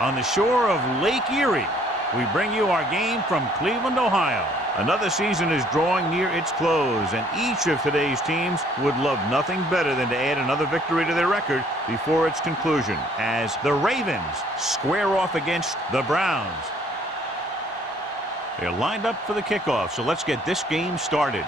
On the shore of Lake Erie, we bring you our game from Cleveland, Ohio. Another season is drawing near its close, and each of today's teams would love nothing better than to add another victory to their record before its conclusion, as the Ravens square off against the Browns. They're lined up for the kickoff, so let's get this game started.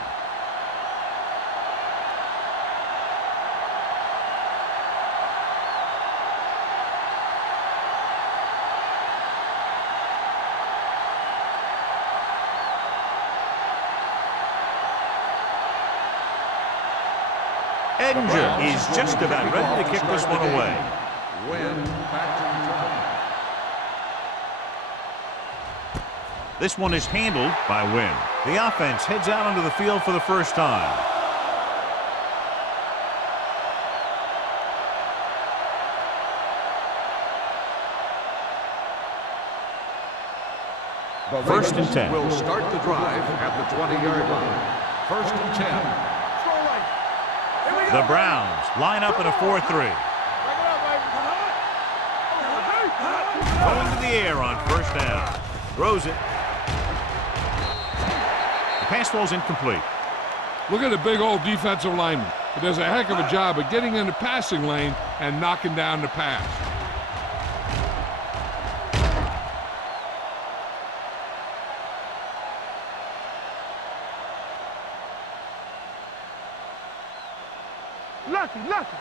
Edinger is just about ready to kick this one away. This one is handled by Wynn. The offense heads out onto the field for the first time. First and 10. Will start the drive at the 20-yard line. First and 10. The Browns line up in a 4-3. Going to the air on first down. Throws it. The pass ball's incomplete. Look at the big old defensive lineman. He does a heck of a job of getting in the passing lane and knocking down the pass. Lucky.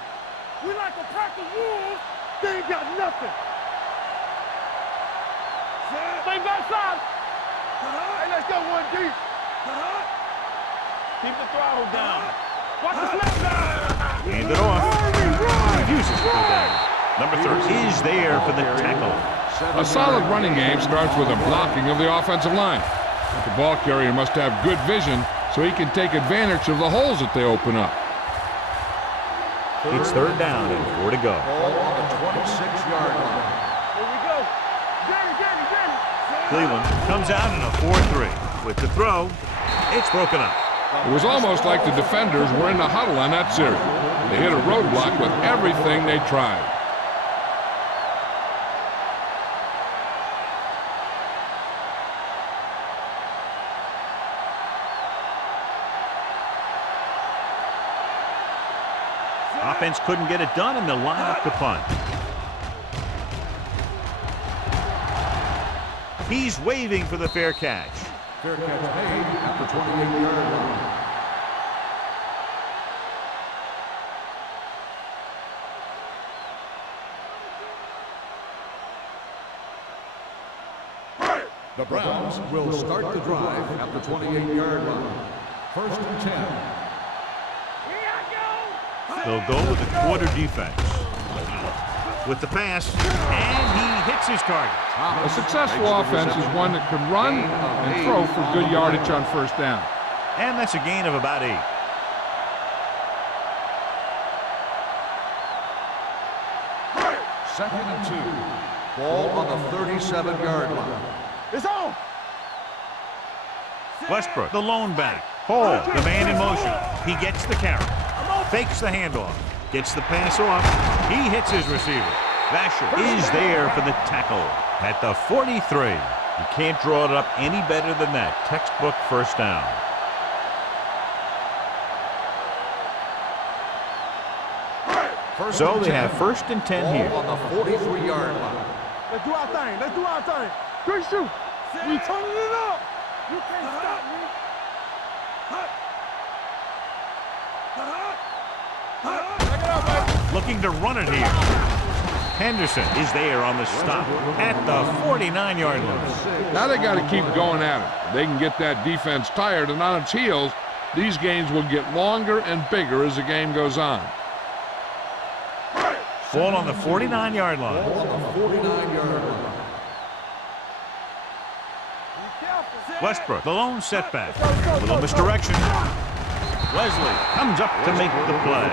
We like a pack of wolves. They ain't got nothing. Stay backside. Hey, let's go one deep. Keep the throttle down. Watch the slap. Hand it off. Refuses to go down. Number 30 is there for the tackle. A solid running game starts with a blocking of the offensive line. The ball carrier must have good vision so he can take advantage of the holes that they open up. It's third down and 4 to go. Ball on the 26-yard line. Here we go. Danny. Cleveland comes out in a 4-3. With the throw, it's broken up. It was almost like the defenders were in the huddle on that series. They hit a roadblock with everything they tried. Offense couldn't get it done, and they'll line up to punt. He's waving for the fair catch. Fair catch made at the 28-yard line. The Browns will start the drive at the 28-yard line. First and 10. They'll go with the quarter defense. With the pass, and he hits his target. A successful offense is one that can run and throw for good yardage on first down. And that's a gain of about 8. Second and 2. Ball on the 37-yard line. It's on. Westbrook, the lone back. Hall, the man in motion. He gets the carry. Fakes the handoff. Gets the pass off. He hits his receiver. Vasher is there for the tackle at the 43. You can't draw it up any better than that. Textbook first down. So they have first and 10 here. On the 43-yard line. Let's do our thing. Great shoot. We turning it up. You can't stop me. Looking to run it here. Henderson is there on the stop at the 49-yard line. Now they got to keep going at it. They can get that defense tired and on its heels. These games will get longer and bigger as the game goes on. Ball on the 49-yard line. Ball on the 49-yard line. Westbrook, the lone setback. A little misdirection. Leslie comes up to make the play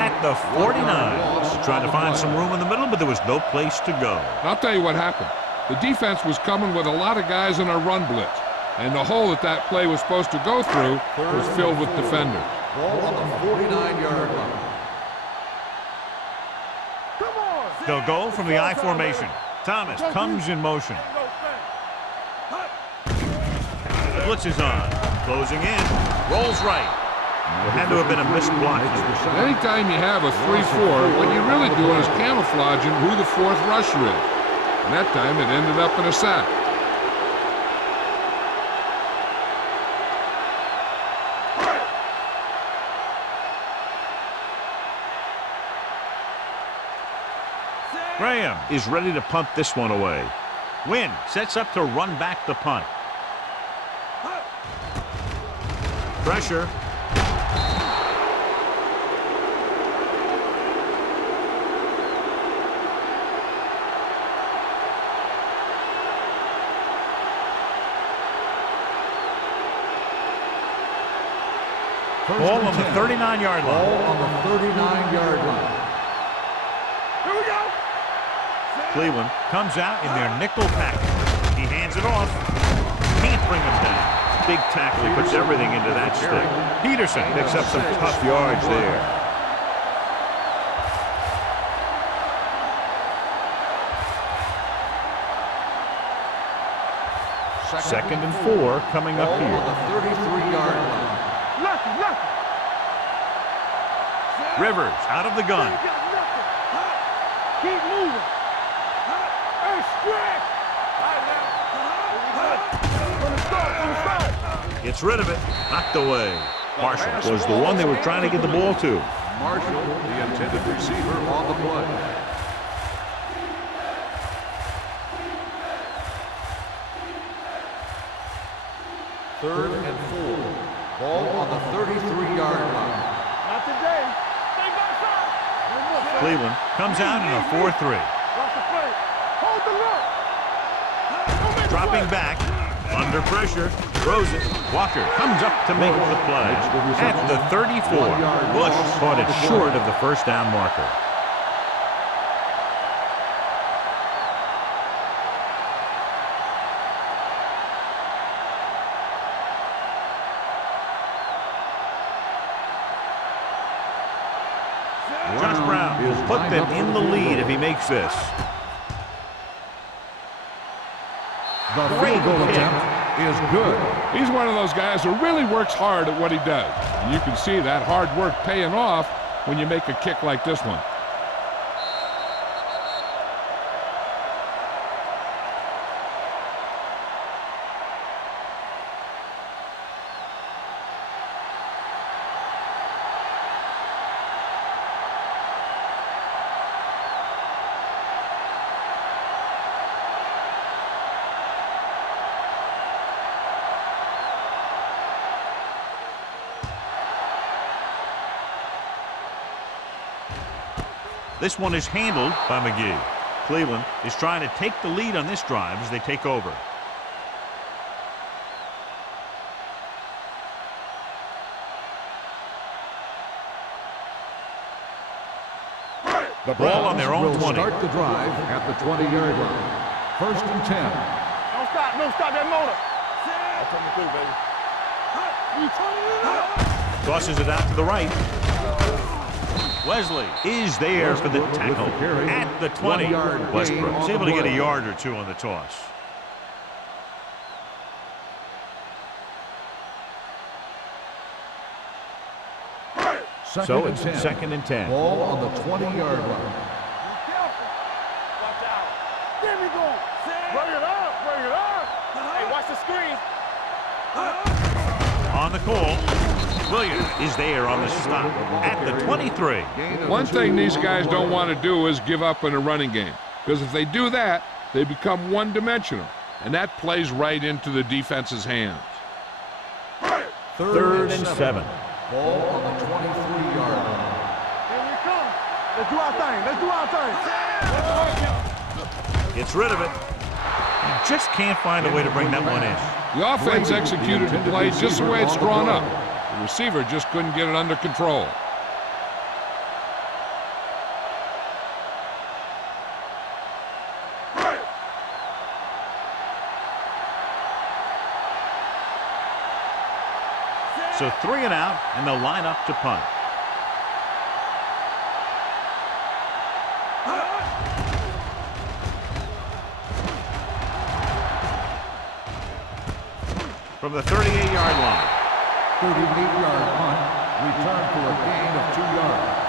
at the 49. Trying to find some room in the middle, but there was no place to go. I'll tell you what happened. The defense was coming with a lot of guys in a run blitz, and the hole that play was supposed to go through was filled with defenders. Ball on the 49-yard line. They'll go from the I formation. Thomas comes in motion. The blitz is on. Closing in. Rolls right. Had to have been a missed block. Anytime you have a 3-4, what you're really doing is camouflaging who the fourth rusher is. And that time it ended up in a sack. Graham is ready to punt this one away. Wynn sets up to run back the punt. Pressure. Ball on the 39-yard line. Ball on the 39-yard line. Here we go. Cleveland comes out in their nickel package. He hands it off. Can't bring him down. Big tackle. He puts everything into that stick. Peterson picks up some tough yards there. Second and 4 coming up here. On the 33-yard line. Lucky. Rivers out of the gun. Keep moving. Hey, stretch. From the start. Gets rid of it. Knocked away. Marshall was the one they were trying to get the ball to. Marshall, the intended receiver on the play. Third and 4. Ball on the 33-yard line. Not today. Stay back side. Cleveland comes out in a 4-3. Watch the play. Hold the look. Dropping back. Under pressure. Throws it. Walker comes up to make the play. At the 34. Bush caught it short of the first down marker. Josh Brown will put them in the lead if he makes this. The field goal attempt is good. He's one of those guys who really works hard at what he does. And you can see that hard work paying off when you make a kick like this one. This one is handled by McGee. Cleveland is trying to take the lead on this drive as they take over. The Ball on their own will 20. Start the drive at the 20-yard line. First and 10. Don't stop that motor. That's coming through, baby. You turning it up. Tosses it out to the right. Wesley is there for the tackle at the 20. Westbrook's able to get a yard or two on the toss. So it's second and 10. Ball on the 20-yard line. Be careful. Watch out. There we go. Bring it up. Bring it up. Hey, watch the screen. On the call, Williams is there on the stop at the 23. One thing these guys don't want to do is give up in a running game. Because if they do that, they become one-dimensional. And that plays right into the defense's hands. Third and 7. Ball on the 23-yard line. Here we come. Let's do our thing. Let's do our thing. Gets rid of it. You just can't find a way to bring that one in. The offense executed the play just the way it's drawn up. The receiver just couldn't get it under control. So 3 and out, and they'll line up to punt. From the 38-yard line. 38-yard punt. Return for a gain of 2 yards.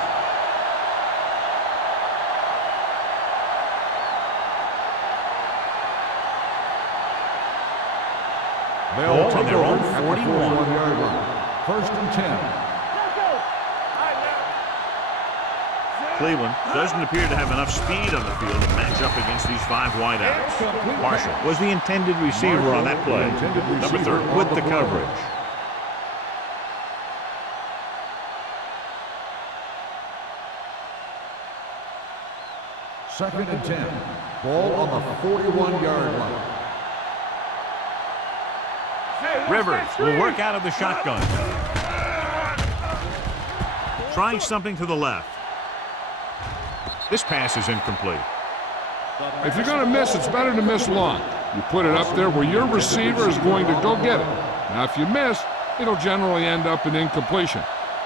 They'll take their own 41-yard line. First and 10. Cleveland doesn't appear to have enough speed on the field to match up against these 5 wideouts. Marshall was the intended receiver on that play. Number 3 with the coverage. Second and 10. Ball on the 41-yard line. Rivers will work out of the shotgun. Trying something to the left. This pass is incomplete. If you're going to miss, it's better to miss long. You put it up there where your receiver is going to go get it. Now, if you miss, it'll generally end up in incompletion.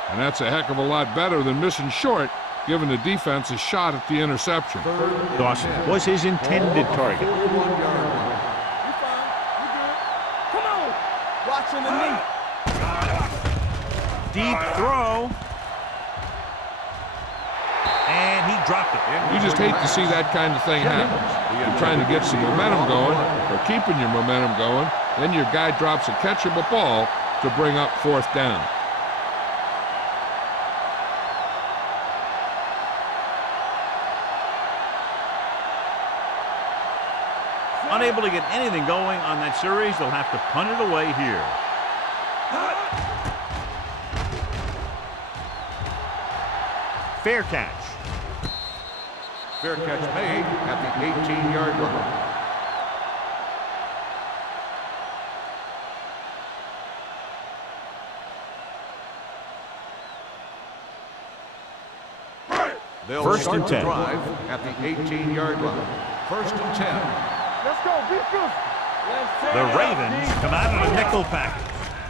And that's a heck of a lot better than missing short, giving the defense a shot at the interception. Dawson was his intended target. Deep throw. And he dropped it. You just hate to see that kind of thing happen. You're trying to get some momentum going, or keeping your momentum going, then your guy drops a catchable ball to bring up 4th down. Unable to get anything going on that series, they'll have to punt it away here. Fair catch. Fair catch made at the 18-yard line. They'll First and 10. Drive at the 18-yard line. First and 10. Let's go. Be good. The Ravens come out in a nickel package.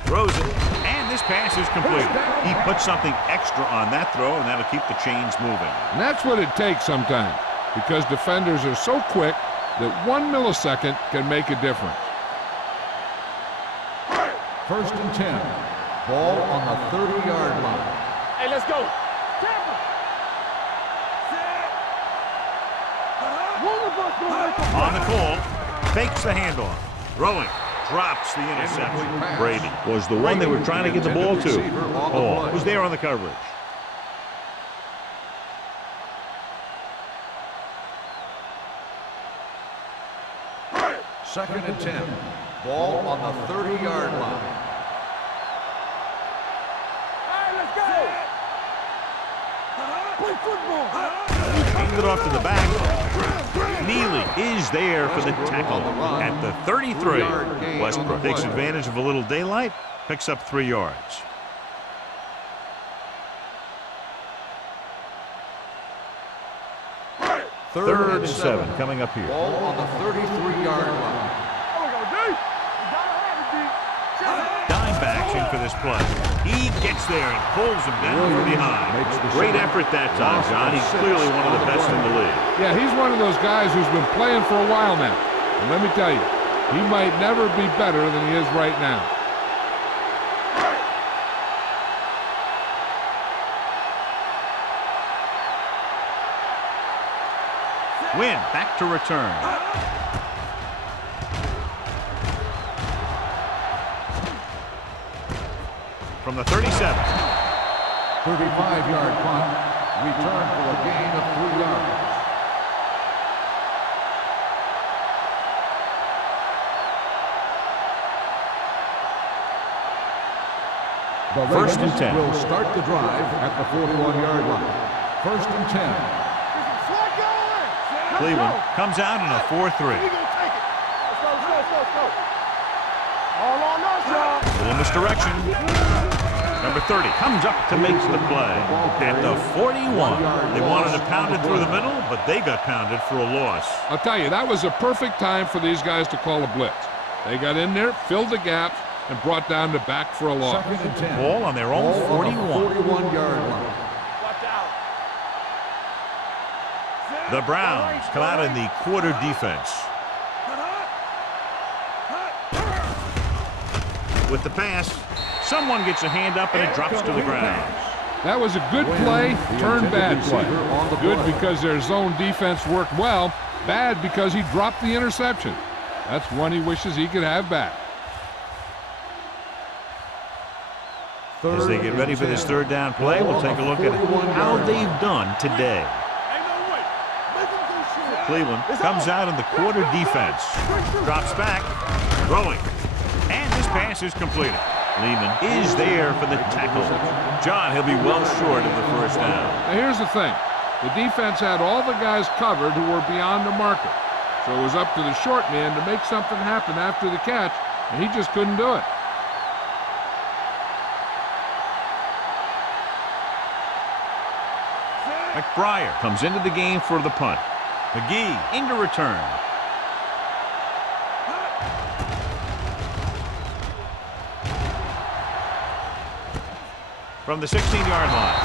Throws it, and this pass is complete. He puts something extra on that throw, and that'll keep the chains moving. And that's what it takes sometimes, because defenders are so quick that 1 millisecond can make a difference. First and 10. Ball on the 30-yard line. Hey, let's go. On the call, fakes the handoff. Throwing, drops the interception. Brady was the one they were trying to get the ball to. Hall was there on the coverage. Second and 10. Ball on the 30-yard line. Handed it off to the back. Neely is there for the tackle at the 33. Westbrook takes advantage of a little daylight, picks up 3 yards. Third and 7 coming up here. Ball on the 33-yard line. Dime backs in for this play. He gets there and pulls him down from behind. Great effort that time, John. He's clearly one of the best in the league. Yeah, he's one of those guys who's been playing for a while now. And let me tell you, he might never be better than he is right now. Win back to return. From the 37. 35-yard punt. Return for a gain of 3 yards. The First and 10. Will start the drive at the 41-yard line. First and 10. Cleveland comes out in a 4-3. Little misdirection. Number 30 comes up to make the play. At the 41, they wanted to pound it through the middle, but they got pounded for a loss. I'll tell you, that was a perfect time for these guys to call a blitz. They got in there, filled the gaps, and brought down the back for a loss. Second and 10. Ball on their own 41. 41-yard line. The Browns come out in the quarter defense. With the pass, someone gets a hand up and it drops to the ground. That was a good play, turned bad play. Good because their zone defense worked well. Bad because he dropped the interception. That's one he wishes he could have back. As they get ready for this third down play, we'll take a look at how they've done today. Cleveland comes out in the quarter defense. Drops back, throwing. And this pass is completed. Lehman is there for the tackle. John, he'll be well short of the first down. Now here's the thing. The defense had all the guys covered who were beyond the marker. So it was up to the short man to make something happen after the catch, and he just couldn't do it. McBriar comes into the game for the punt. McGee into return. From the 16-yard line.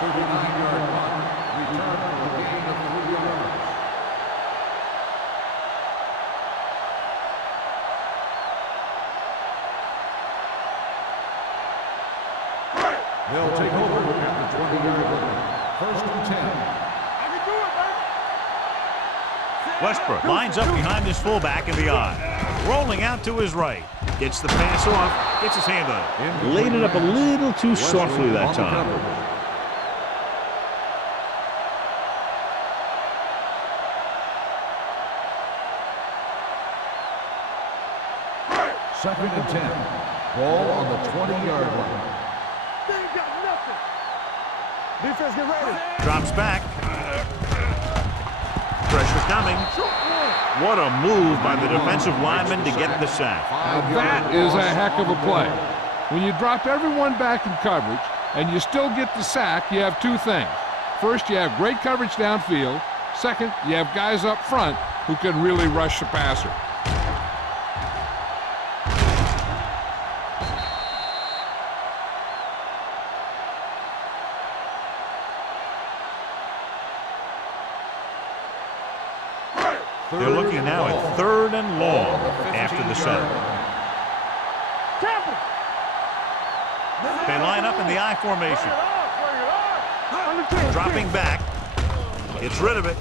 39-yard line. Return for a gain of 3 yards. They'll take over at the 20-yard line. First and 10. I can do it, baby. Westbrook lines up behind his fullback in the I. Rolling out to his right. Gets the pass off. Gets his hand on it. Laid it up a little too softly that time. Second and 10. Ball on the 20-yard line. They ain't got nothing. Defense, get ready. Drops back. Pressure's coming. What a move by the defensive lineman to get the sack. Now that is a heck of a play. When you drop everyone back in coverage and you still get the sack, you have two things. First, you have great coverage downfield. Second, you have guys up front who can really rush the passer. They're looking now at 3rd and long after the sack. They line up in the I formation. Dropping back. Gets rid of it.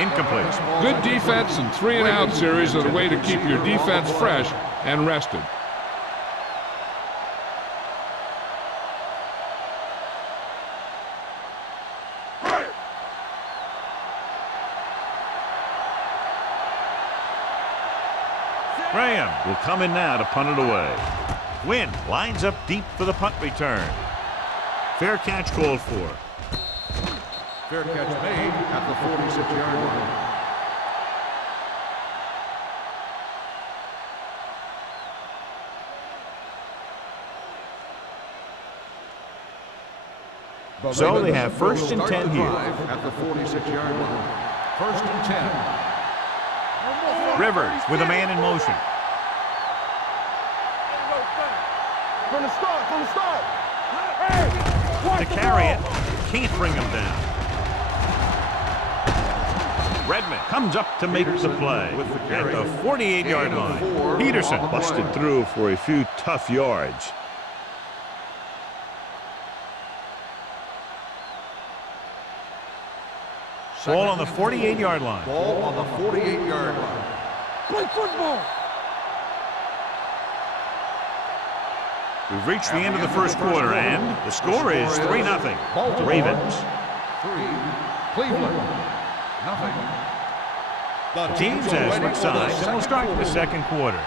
Incomplete. Good defense and 3-and-out series are the way to keep your defense fresh and rested. Graham will come in now to punt it away. Wynn lines up deep for the punt return. Fair catch called for. Fair catch made at the 46-yard line. So they have 1st and 10 here. At the 46-yard line. 1st and 10. Rivers with a man in motion. From the start. Hey, To carry it, can't bring him down. Redmond comes up to make the play at the 48-yard line. Peterson busted through for a few tough yards. Ball on the 48-yard line. Ball on the 48-yard line. play football. We've reached the end of the first quarter, and the score is 3-0. Ravens. 3, Cleveland. Nothing. The teams as switch sides, and we'll start the second quarter.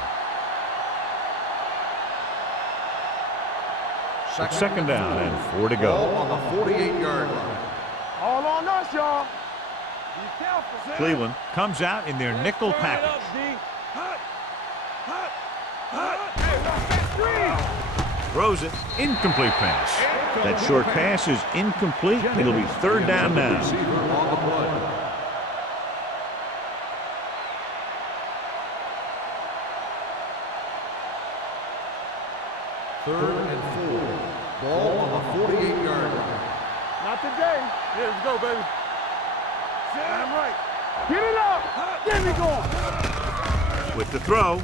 It's 2nd down and 4 to go. Ball on the 48-yard line. All on us, y'all. Be careful. Cleveland comes out in their nickel package. Throws it, incomplete pass. That short pass is incomplete. It'll be 3rd down now. Receiver on the play. Third and 4. Ball on the 48-yard line. Not today. Yeah, let's go, baby. I'm right. Get it up. Get me going. With the throw,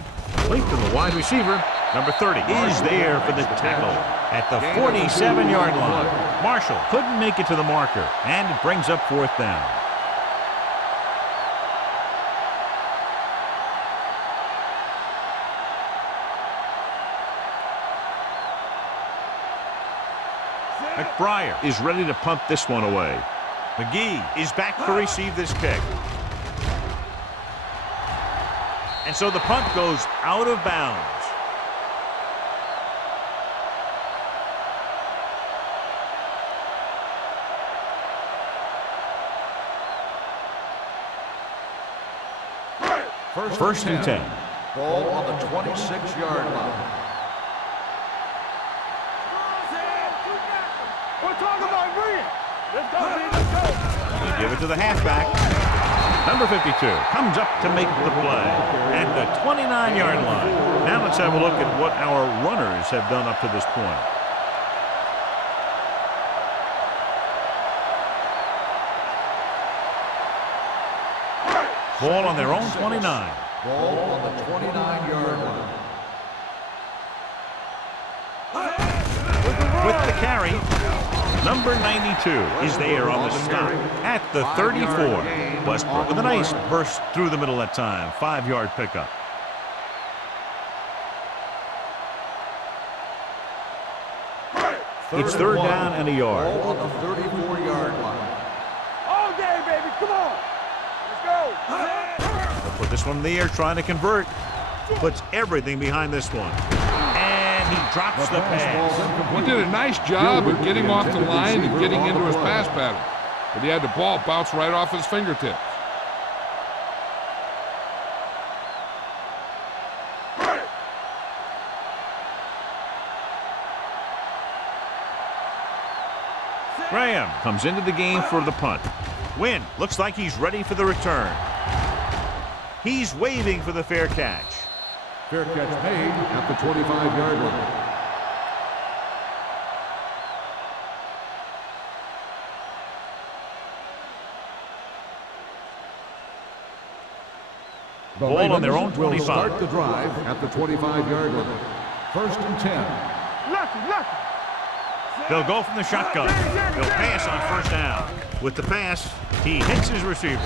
Complete to the wide receiver. Number 30 is there for the tackle at the 47-yard line. Marshall couldn't make it to the marker, and it brings up 4th down. McBriar is ready to punt this one away. McGee is back to receive this kick. And so the punt goes out of bounds. First and 10. Ball on the 26-yard line. We're talking about bring it. Let's go, man. Let's go. They give it to the halfback. Number 52 comes up to make the play at the 29-yard line. Now let's have a look at what our runners have done up to this point. Ball on their own 29. Ball on the 29-yard line. With the carry, number 92 is there on the stop at the 34. Westbrook with a nice burst through the middle that time. 5-yard pickup. It's 3rd down and a yard. Ball on the 34-yard line. All day, baby. Come on. Let's go. They'll put this one in the air, trying to convert. Puts everything behind this one. And he drops the pass. He did a nice job of getting off the line and getting into his pass pattern. But he had the ball bounce right off his fingertips. Graham comes into the game for the punt. Wynn looks like he's ready for the return. He's waving for the fair catch. Fair catch made at the 25-yard line. The Ball on their own 25. will start the drive at the 25-yard line. 1st and 10. Lucky. They'll go from the shotgun. They'll pass on 1st down. With the pass, he hits his receiver.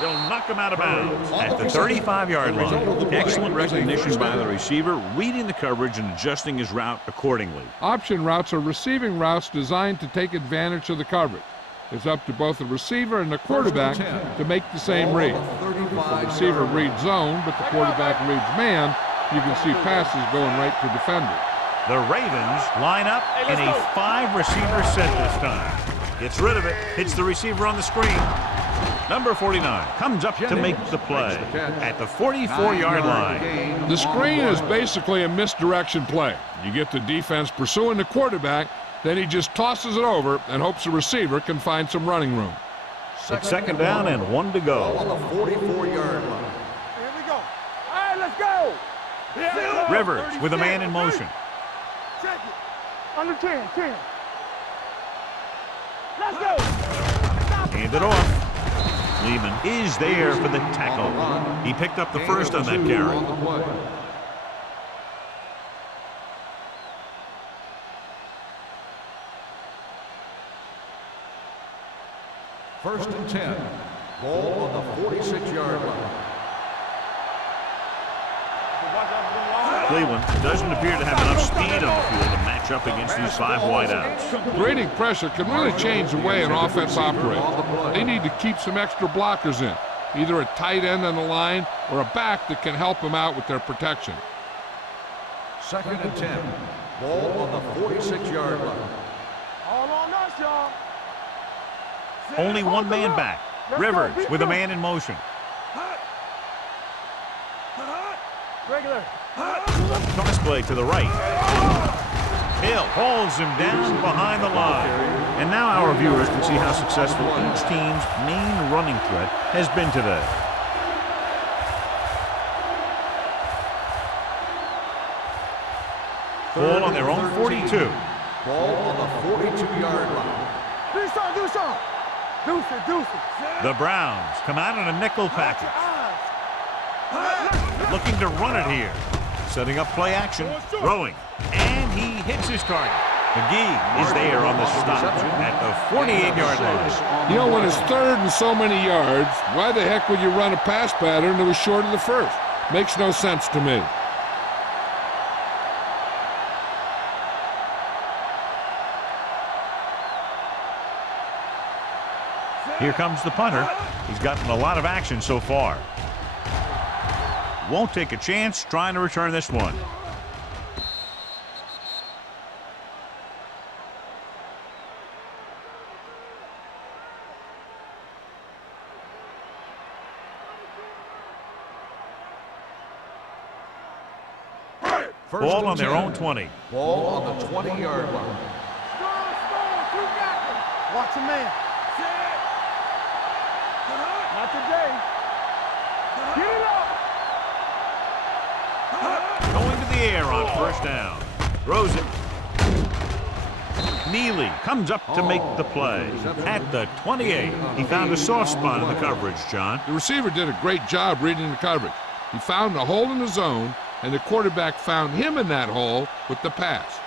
They'll knock him out of bounds at the 35-yard line. Excellent recognition by the receiver, reading the coverage and adjusting his route accordingly. Option routes are receiving routes designed to take advantage of the coverage. It's up to both the receiver and the quarterback to make the same read. If the receiver reads zone, but the quarterback reads man, you can see passes going right to defenders. The Ravens line up in a 5-receiver set this time. Gets rid of it, hits the receiver on the screen. Number 49 comes up to make the play at the 44-yard line. The screen is basically a misdirection play. You get the defense pursuing the quarterback, then he just tosses it over and hopes the receiver can find some running room. It's 2nd down and 1 to go. On the 44-yard line. Here we go. All right, let's go. Yeah. Rivers with a man in motion. Check it. Under 10. Let's go. Hand it off. Lehman is there for the tackle. He picked up the first on that carry. First and 10. Ball on the 46-yard line. Cleveland doesn't appear to have enough speed on the field to match up against these 5 wideouts. Grading pressure can really change the way an offense operates. They need to keep some extra blockers in, either a tight end on the line or a back that can help them out with their protection. 2nd and 10. Ball on the 46-yard line. All on us, y'all. Only one man back. Rivers with a man in motion. Regular. Toss play to the right. Hill holds him down behind the line. And now our viewers can see how successful each team's main running threat has been today. Ball on their own 42. Ball on the 42-yard line. Do something. Deuce it. The Browns come out in a nickel package. Looking to run it here. Setting up play action. Throwing. And he hits his target. McGee is there on the stop at the 48-yard line. You know, when it's third and so many yards, why the heck would you run a pass pattern that was short of the first? Makes no sense to me. Here comes the punter. He's gotten a lot of action so far. Won't take a chance trying to return this one. Ball on their own 20. Ball on the 20-yard line. Watch the man. Not today. Get it up. Going to the air on first down. Throws it. Neely comes up to make the play. At the 28. He found a soft spot in the coverage, John. The receiver did a great job reading the coverage. He found a hole in the zone, and the quarterback found him in that hole with the pass.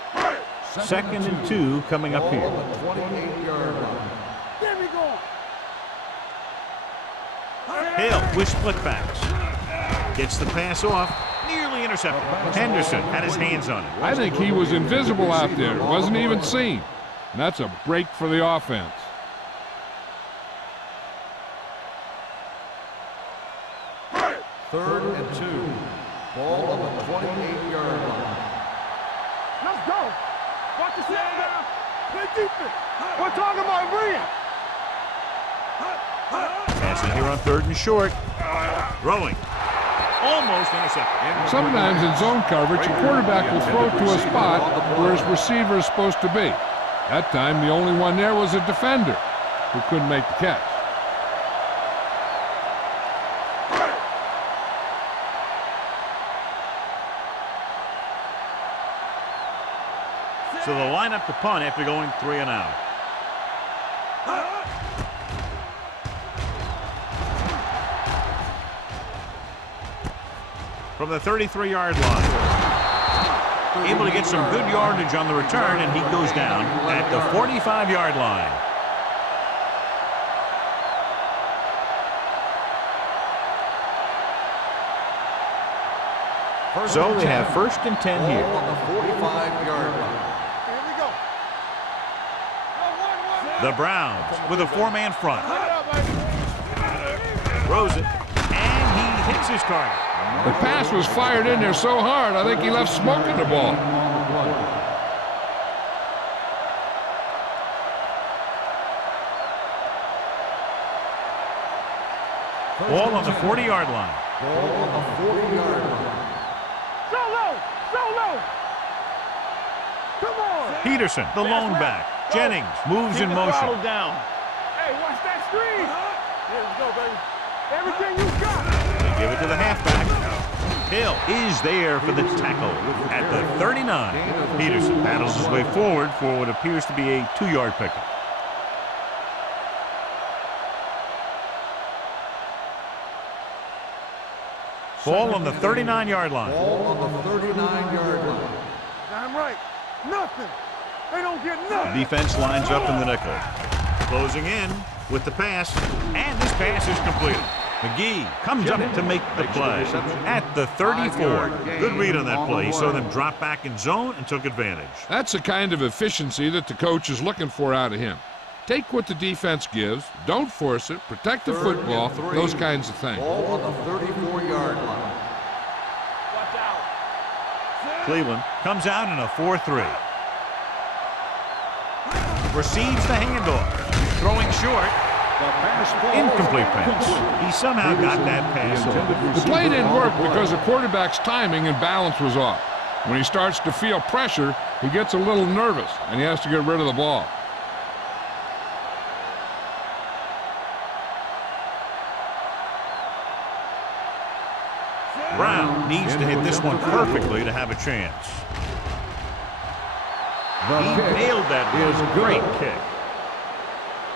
Second and 2 coming up here. 28-yard line. There we go. Hill with split backs. Gets the pass off. Nearly intercepted. Henderson had his hands on it. I think he was invisible out there. Wasn't even seen. And that's a break for the offense. Third and 2. Ball on the 28-yard line. Let's go. Watch the sound down. Play defense. We're talking about brilliant. Passing here on third and short. Throwing. Almost intercepted. Sometimes in zone coverage, a quarterback will throw to a spot where his receiver is supposed to be. That time, the only one there was a defender who couldn't make the catch. So they'll line up the punt after going 3 and out. From the 33-yard line. Able to get some good yardage on the return, and he goes down at the 45-yard line. So they have first and 10 here. Ball on the 45-yard line. Here we go. The Browns with a 4-man front. Throws it, and he hits his target. The pass was fired in there so hard, I think he left smoke in the ball. Ball on the 40-yard line. Ball on the 40-yard line. Solo. Solo. Come on. Peterson, the lone back. Jennings moves in motion. Down. Hey, watch that screen. Here we go, baby. Everything you got. They give it to the halfback. Hill is there for the tackle at the 39. Peterson battles his way forward for what appears to be a 2-yard pickup. Ball on the 39-yard line. Ball on the 39-yard line. I'm right. Nothing. They don't get nothing. Defense lines up in the nickel. Closing in with the pass, and this pass is completed. McGee comes up to make the play at the 34. Good read on that play. He saw them drop back in zone and took advantage. That's the kind of efficiency that the coach is looking for out of him. Take what the defense gives, don't force it, protect the football, those kinds of things. Ball on the 34-yard line. Watch out. Cleveland comes out in a 4-3. Receives the handoff. Throwing short. Incomplete pass. He somehow got that pass to The play didn't work because the quarterback's timing and balance was off. When he starts to feel pressure, he gets a little nervous, and he has to get rid of the ball. Brown needs to hit this one perfectly to have a chance. He nailed that one. Great kick.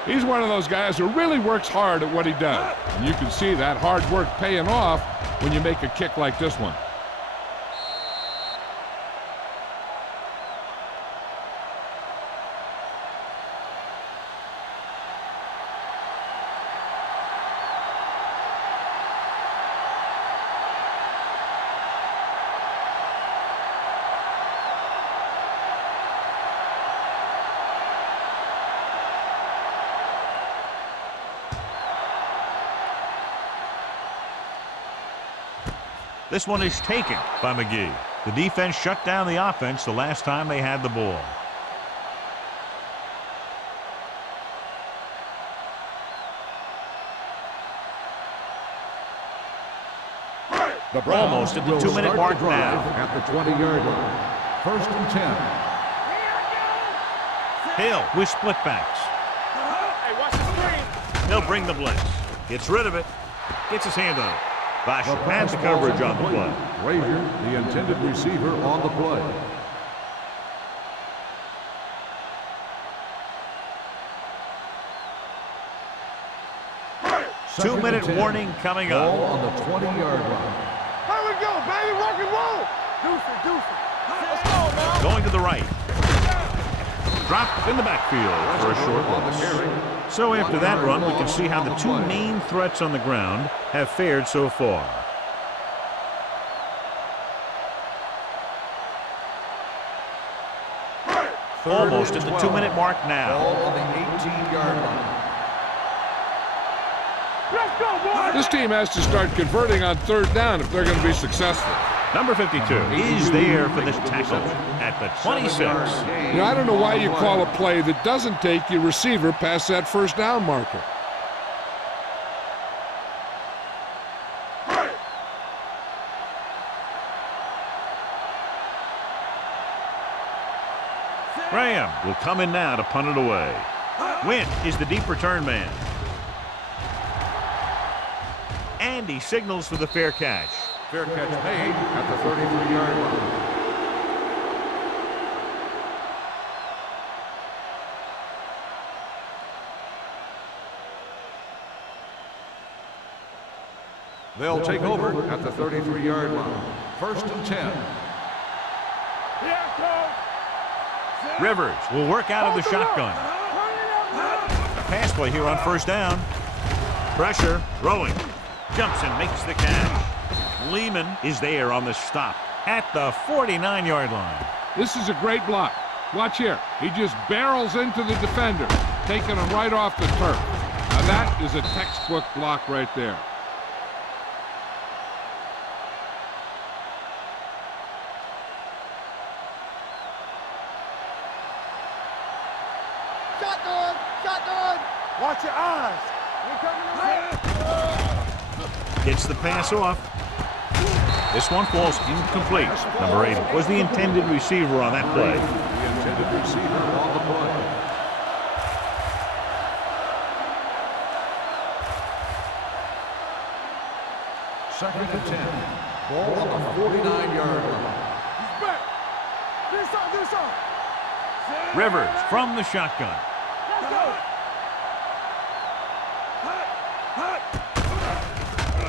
He's one of those guys who really works hard at what he does. And you can see that hard work paying off when you make a kick like this one. This one is taken by McGee. The defense shut down the offense the last time they had the ball. The Browns Almost at the will 2-minute start mark the drive now. at the 20-yard line. First and 10. Hill with split backs. Hey, watch the screen. He'll bring the blitz. Gets rid of it. Gets his hand on it. Basha The had pass the falls coverage on the incomplete. play. Rager, the intended receiver, on the play. Second 2-minute and 10. warning coming Ball up. on the 20-yard line. Here we go, baby. Rock and roll. Deuce it. Let's go, man. Going to the right. Dropped in the backfield for a short loss. So after that run, we can see how the two main threats on the ground have fared so far. Almost at the 2-minute mark now. Ball on the 18-yard line. Let's go, boys. This team has to start converting on third down if they're going to be successful. Number 52 is there for this tackle at the 26. You know, I don't know why you call a play that doesn't take your receiver past that first down marker. Graham will come in now to punt it away. Wint is the deep return man. And he signals for the fair catch. Fair catch made at the 33-yard line. They'll take over at the 33-yard line. First and 10. Yeah, coach. Rivers will work out of the shotgun. A pass play here on first down. Pressure, throwing. Jumps and makes the catch. Lehman is there on the stop at the 49-yard line. This is a great block. Watch here. He just barrels into the defender, taking him right off the turf. Now that is a textbook block right there. Shotgun. Watch your eyes. We coming around. Gets the pass off. This one falls incomplete. Number 8 was the intended receiver on that play. The intended receiver on the play. Second and 10. Ball on the 49-yard line. He's back. Do something. Rivers from the shotgun. Let's go.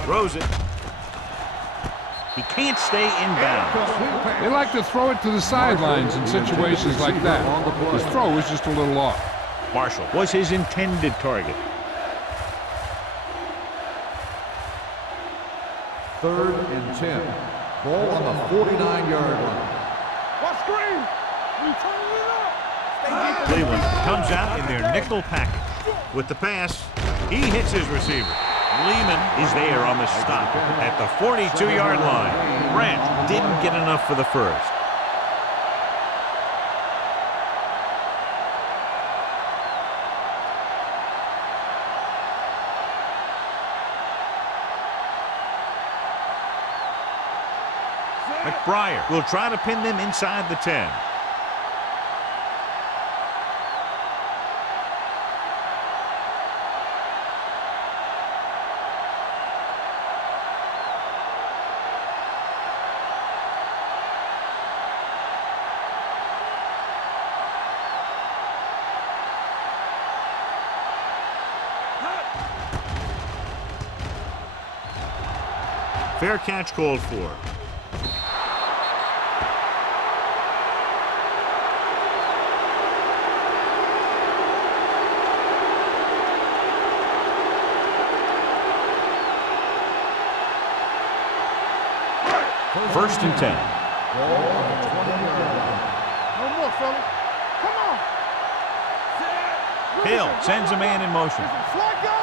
Throws it. He can't stay in bounds. They like to throw it to the sidelines in situations like that. His throw was just a little off. Marshall was his intended target. Third and 10. Ball on the 49-yard line. Watch screen. We turning it up. Cleveland comes out in their nickel package. With the pass, he hits his receiver. Lehman is there on the stop at the 42-yard line. Grant didn't get enough for the first. McBriar will try to pin them inside the 10. Fair catch called for. First and 10. Ball on the 20-yard line. No more, fella. Come on. Hill sends a man in motion. Slot going.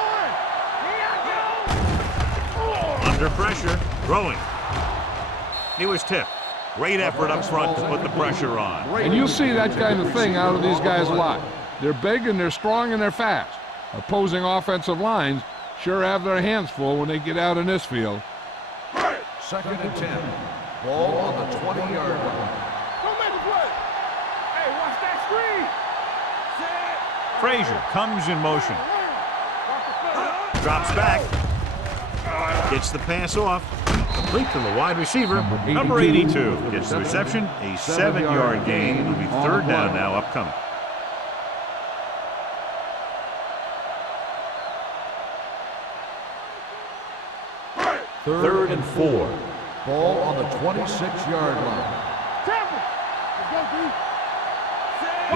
Under pressure, throwing. He was tipped. Great effort up front to put the pressure on. And you see that kind of thing out of these guys a lot. They're big and they're strong and they're fast. Opposing offensive lines sure have their hands full when they get out in this field. 2nd and 10. Ball on the 20-yard line. Don't make a play. Hey, watch that screen. Frazier comes in motion. Drops back. Gets the pass off. Complete to the wide receiver. Number 82 gets the reception. A 7-yard gain. It'll be 3rd down now upcoming. Third and 4. Ball on the 26-yard line.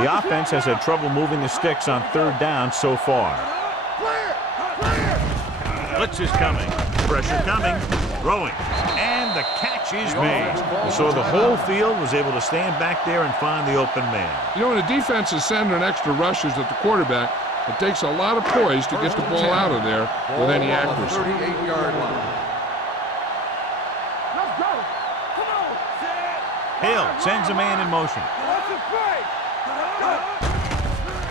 The offense has had trouble moving the sticks on 3rd down so far. Blitz is coming. Pressure coming. Throwing. And the catch is made. So the whole field was able to stand back there and find the open man. You know, when the defense is sending extra rushers at the quarterback, it takes a lot of poise to get the ball out of there with any accuracy. 38-yard line. Let's go. Come on. Hill sends a man in motion. Let's play.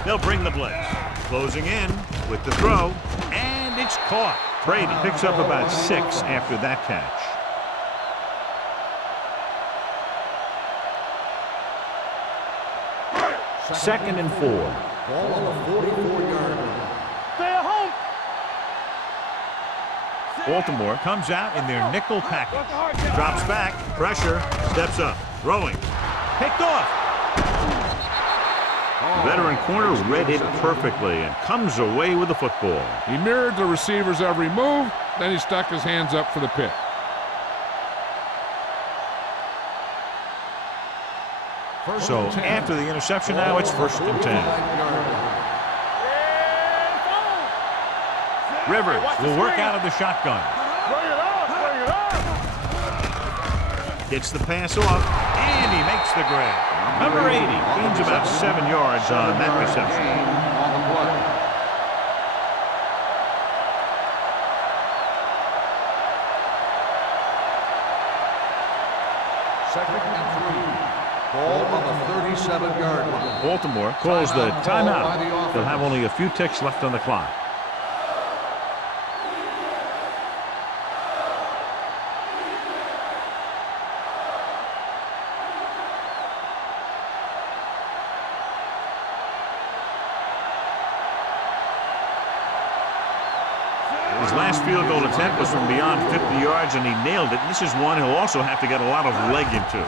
They'll bring the blitz. Closing in with the throw. And it's caught. Brady picks up about 6 after that catch. Second and 4. Ball on the 44-yard line. Stay at home. Baltimore comes out in their nickel package. Drops back. Pressure. Steps up. Throwing. Picked off. The veteran corner read it perfectly and comes away with the football. He mirrored the receiver's every move, then he stuck his hands up for the pick. So after the interception now, it's 1st and 10. Rivers will work out of the shotgun. Bring it up. Bring it up. Gets the pass off, and he makes the grab. Number 80 gains about 7 yards on that reception. On the play. Second and 3. Ball on the 37-yard line. Baltimore calls the timeout. They'll have only a few ticks left on the clock. His last field goal attempt was from beyond 50 yards, and he nailed it. This is one he'll also have to get a lot of leg into.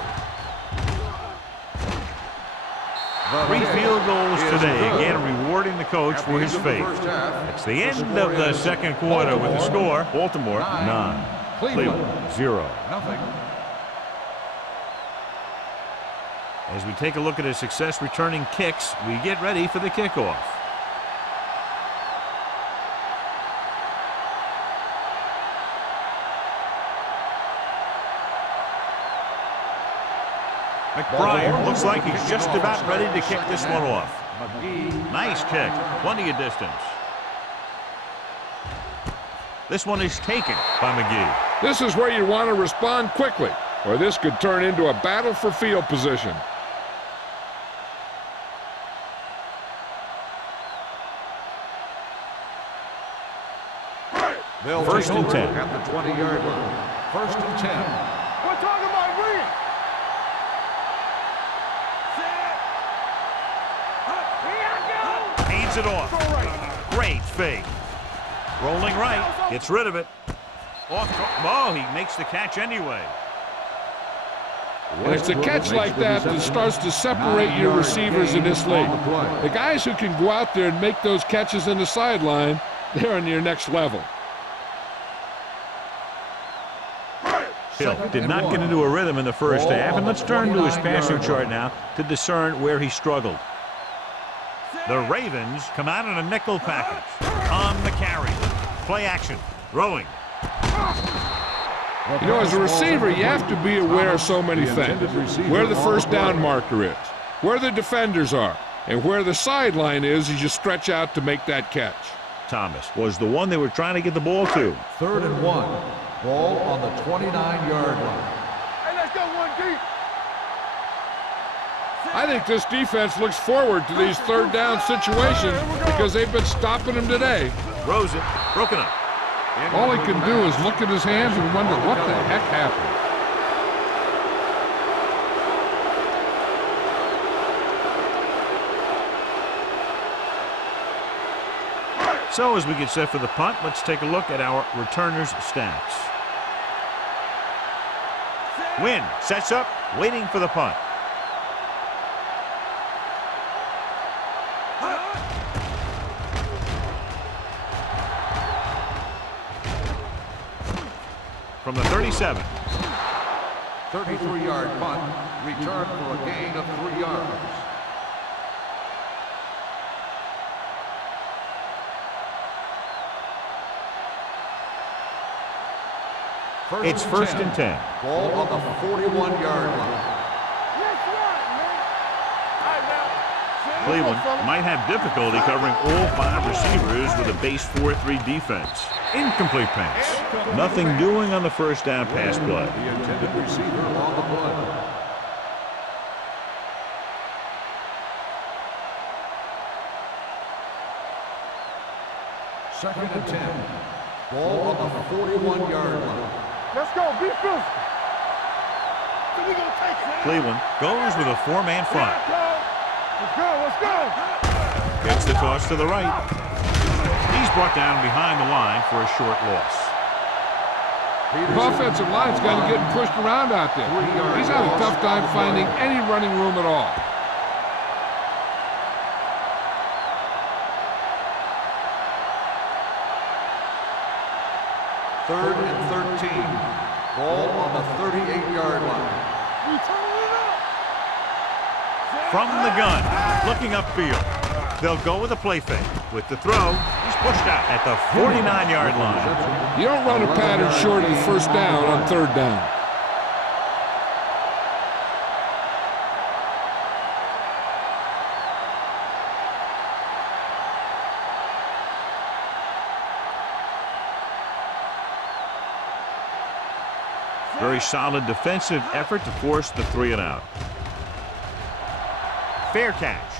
3 field goals today, again rewarding the coach for his faith. It's the end of the 2nd quarter with the score. Baltimore 9, Cleveland 0. As we take a look at his success returning kicks, we get ready for the kickoff. McBride looks like he's just about ready to kick this one off. Nice kick. Plenty of distance. This one is taken by McGee. This is where you want to respond quickly, or this could turn into a battle for field position. First and 10. At the 20-yard line. 1st and 10. We're talking about green. Hands it off. Great fake. Rolling right. Gets rid of it. Oh, he makes the catch anyway. And it's a catch like that that starts to separate your receivers in this league. The guys who can go out there and make those catches in the sideline, they're on your next level. Hill did not get into a rhythm in the first half, and let's turn to his passing chart now to discern where he struggled. The Ravens come out in a nickel package. On the carry. Play action. Throwing. You know, as a receiver, you have to be aware of so many things. Where the first down marker is, where the defenders are, and where the sideline is as you stretch out to make that catch. Thomas was the one they were trying to get the ball to. 3rd and 1. Ball on the 29-yard line. Hey, let's go, I think this defense looks forward to these third down situations because they've been stopping them today. Throws it. Broken up. All he can do is look at his hands and wonder what the heck happened. So as we get set for the punt, let's take a look at our returners' stats. Wynn sets up, waiting for the punt. From the 37. 33-yard punt, return for a gain of 3 yards. It's first and 10. Ball on the 41-yard line. Cleveland might have difficulty covering all 5 receivers with a base 4-3 defense. Incomplete pass. Nothing doing on the first down pass play. The intended receiver on the play. Second and 10. Ball on the 41-yard line. Let's go. Be physical. We gonna take it. Cleveland goes with a 4-man front. Let's go. Let's go. Gets the toss to the right. He's brought down behind the line for a short loss. The offensive line's got to get pushed around out there. He's had a tough time finding any running room at all. Third and 13. Ball on the 38-yard line. From the gun, looking upfield. They'll go with a play fake. With the throw, he's pushed out at the 49-yard line. You don't run a pattern short of the first down on third down. Very solid defensive effort to force the 3 and out. Fair catch.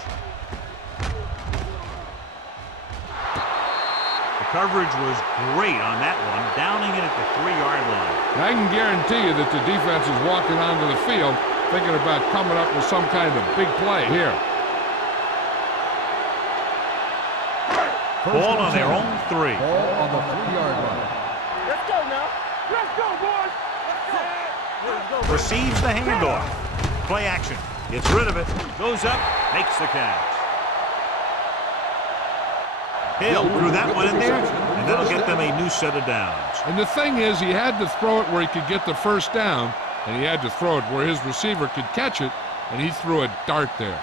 The coverage was great on that one, downing it at the 3-yard line. I can guarantee you that the defense is walking onto the field thinking about coming up with some kind of big play here. Ball on their own 3. Ball on the 3-yard line. Let's go now. Let's go, boys. Receives the handoff. Play action. Gets rid of it. Goes up. Makes the catch. Hill threw that one in there, and that'll get them a new set of downs. And the thing is, he had to throw it where he could get the first down, and he had to throw it where his receiver could catch it, and he threw a dart there.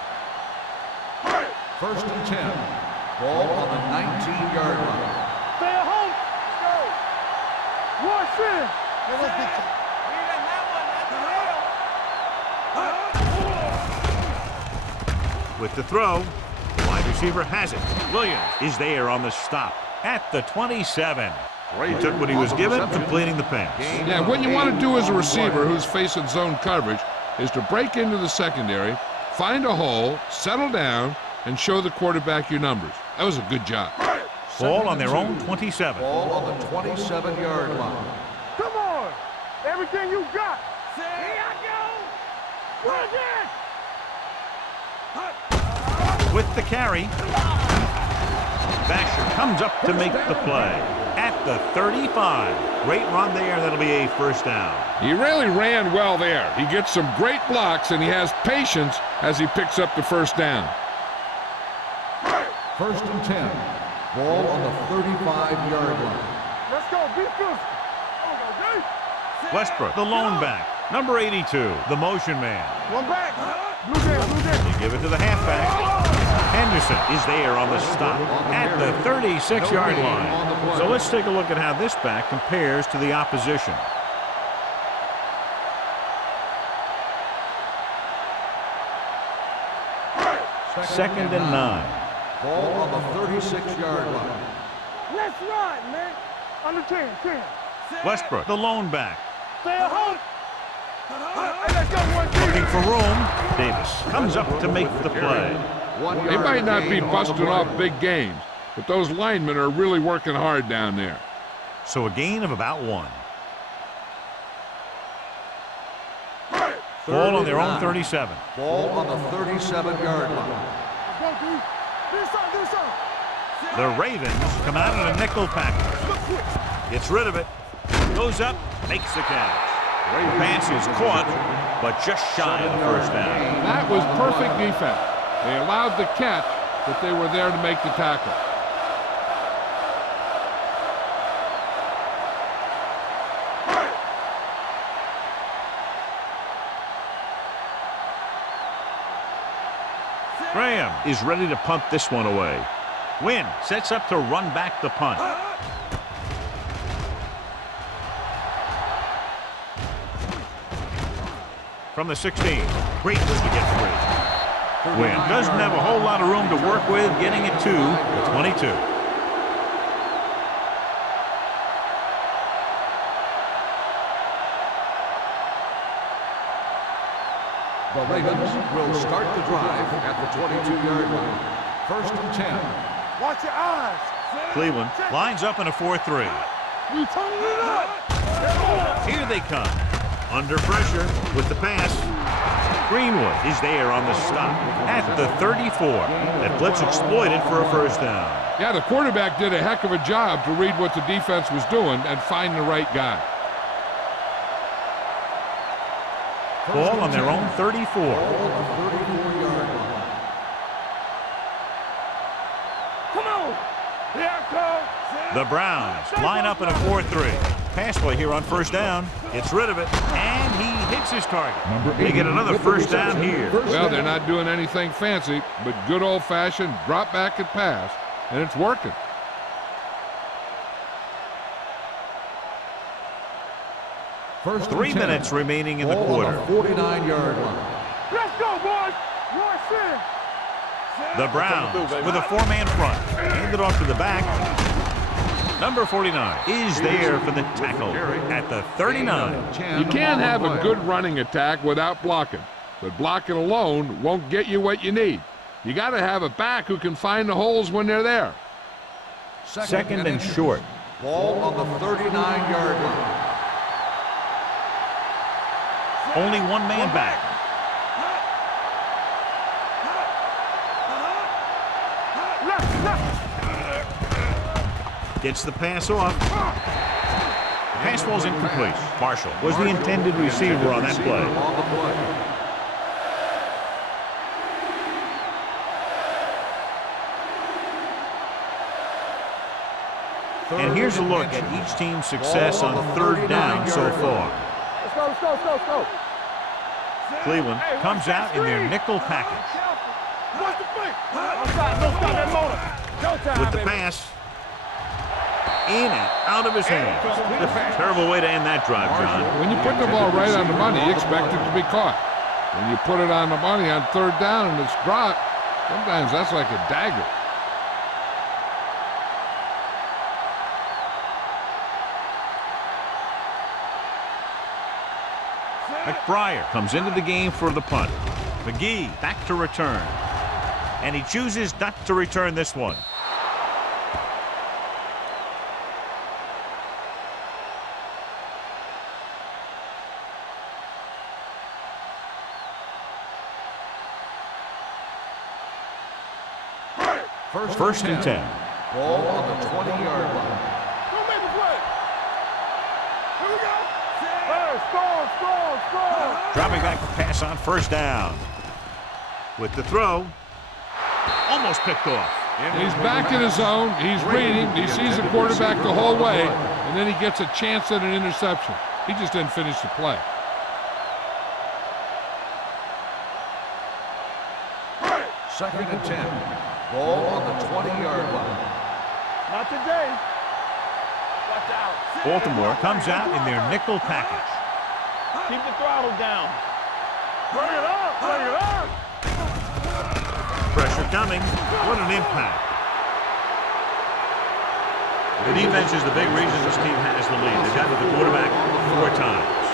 First and 10. Ball on the 19-yard line. Stay at home. Let's go. Rush in. With the throw, wide receiver has it. Williams is there on the stop at the 27. He took what he was given, completing the pass. Yeah, what you want to do as a receiver who's facing zone coverage is to break into the secondary, find a hole, settle down, and show the quarterback your numbers. That was a good job. Ball on their own 27. Ball on the 27-yard line. Come on. Everything you got. Here I go. Run again. With the carry, Basher comes up to make the play at the 35. Great run there. That'll be a first down. He really ran well there. He gets some great blocks, and he has patience as he picks up the first down. First and 10. Ball on the 35-yard line. Let's go. Be physical. Westbrook, the lone back. Number 82, the motion man. One back. Blue Jay. They give it to the halfback. Henderson is there on the stop at the 36-yard line. So let's take a look at how this back compares to the opposition. Second and 9. Ball on the 36-yard line. Let's run, man. Under 10. Westbrook, the lone back. Stay at home. Looking for room. Davis comes up to make the play. They might not be busting off big gains, but those linemen are really working hard down there. So a gain of about 1. Ball on their own 37. Ball on the 37-yard line. The Ravens come out in a nickel package. Gets rid of it. Goes up, makes the catch. The pass is caught, but just shy of the first down. That was perfect defense. They allowed the catch, but they were there to make the tackle. Graham is ready to punt this one away. Wynn sets up to run back the punt. From the 16. Great move to get free. Wynn doesn't have a whole lot of room to work with, getting it to the 22. The Ravens will start the drive at the 22-yard line. First and 10. Watch your eyes. Cleveland lines up in a 4-3. We turning it up. Here they come. Under pressure with the pass. Greenwood is there on the stop at the 34. That blitz exploited for a first down. Yeah, the quarterback did a heck of a job to read what the defense was doing and find the right guy. Ball on their own 34. Come on. Here I come. The Browns line up in a 4-3. Pass play here on first down. Gets rid of it, and he hits his target. They get another first down here. Well, they're not doing anything fancy, but good old-fashioned drop back and pass, and it's working. First 3 minutes remaining in the quarter. 49-yard line. Let's go, boys. Rush in. The Browns with a 4-man front. Hand it off to the back. Number 49 is there for the tackle at the 39. You can't have a good running attack without blocking, but blocking alone won't get you what you need. You got to have a back who can find the holes when they're there. Second and short. Ball on the 39-yard line. Only one man back. Gets the pass off. The pass falls incomplete. Marshall was the intended receiver on that play. And here's a look at each team's success on third down so far. Let's go, let's go, let's go, let's go. Cleveland comes out in their nickel package. What's the play? Outside, don't stop that motor. Showtime, With the baby. pass. In and out of his hands. Terrible way to end that drive, John. When you put the ball right on the money, you expect it to be caught. When you put it on the money on third down and it's dropped, sometimes that's like a dagger. McBriar comes into the game for the punt. McGee back to return. And he chooses not to return this one. First and 10. Ball on the 20-yard line. Don't make the play. Here we go. Hey, score. Dropping back to pass on first down. With the throw. Almost picked off. He's back in his zone. He's reading. He sees the quarterback the whole way, and then he gets a chance at an interception. He just didn't finish the play. Second and 10. Ball on the 20-yard line. Not today. Watch out. Baltimore comes out in their nickel package. Keep the throttle down. Bring it up. Bring it up. Pressure coming. What an impact. The defense is the big reason this team has the lead. They've gotten to the quarterback 4 times.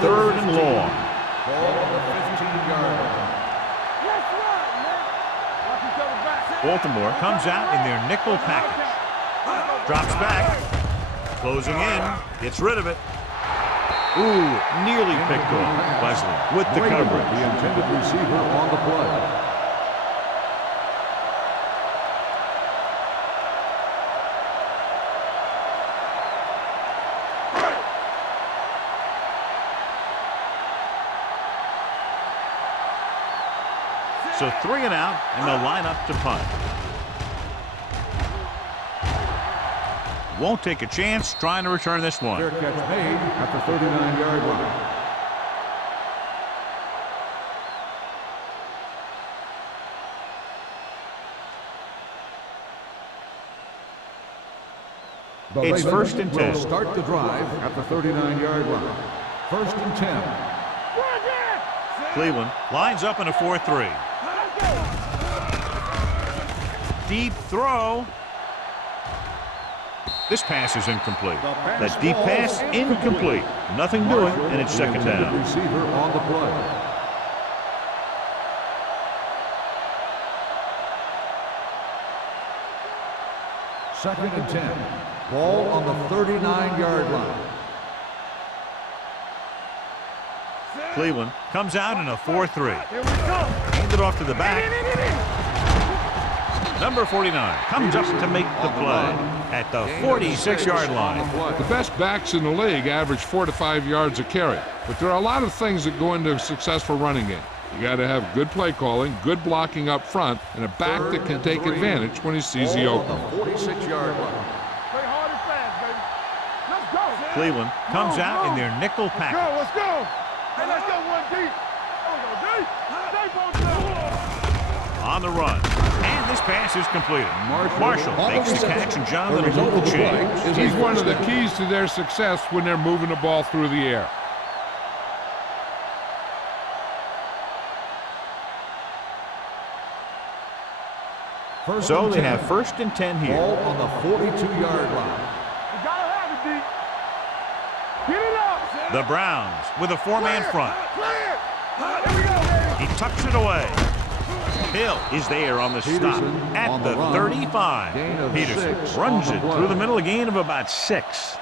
Third and long. Ball on the 15-yard line. Let's run, man. Watch each other back. Baltimore comes out in their nickel package. Drops back. Closing in. Gets rid of it. Ooh, nearly picked off. Wesley with the coverage. The intended receiver on the play. So 3 and out, and they'll line up to punt. Won't take a chance trying to return this one. Fair catch made at the 39-yard line. The It's Ravens first and 10. will start the drive at the 39-yard line. First and 10. Cleveland lines up in a 4-3. Deep throw. This pass is incomplete. That deep pass incomplete. Nothing doing, and it's second down. Receiver on the play. Second and 10. Ball on the 39-yard line. Cleveland comes out in a 4-3. Here we go. Hand it off to the back. Number 49 comes up to make the play at the 46-yard line. The best backs in the league average 4 to 5 yards a carry, but there are a lot of things that go into a successful running game. You got to have good play calling, good blocking up front, and a back that can take advantage when he sees the opening. 46-yard line. Play hard and fast, baby. Let's go. Cleveland comes out in their nickel Go, package. let's go. Hey, let's go one deep. There we go, deep. Deep on top. On the run. And this pass is completed. Marshall makes the catch, and John, the result will change. He's one of the keys to their success when they're moving the ball through the air. So they have first and 10 here. Ball on the 42-yard line. You gotta have it, deep. Get it up. The Browns with a 4-man front. Clear. Here we go, baby. He tucks it away. Hill is there on the stop Peterson at on the the run. 35. Gain of Peterson 6 runs on it the play. through the middle, a gain of about 6.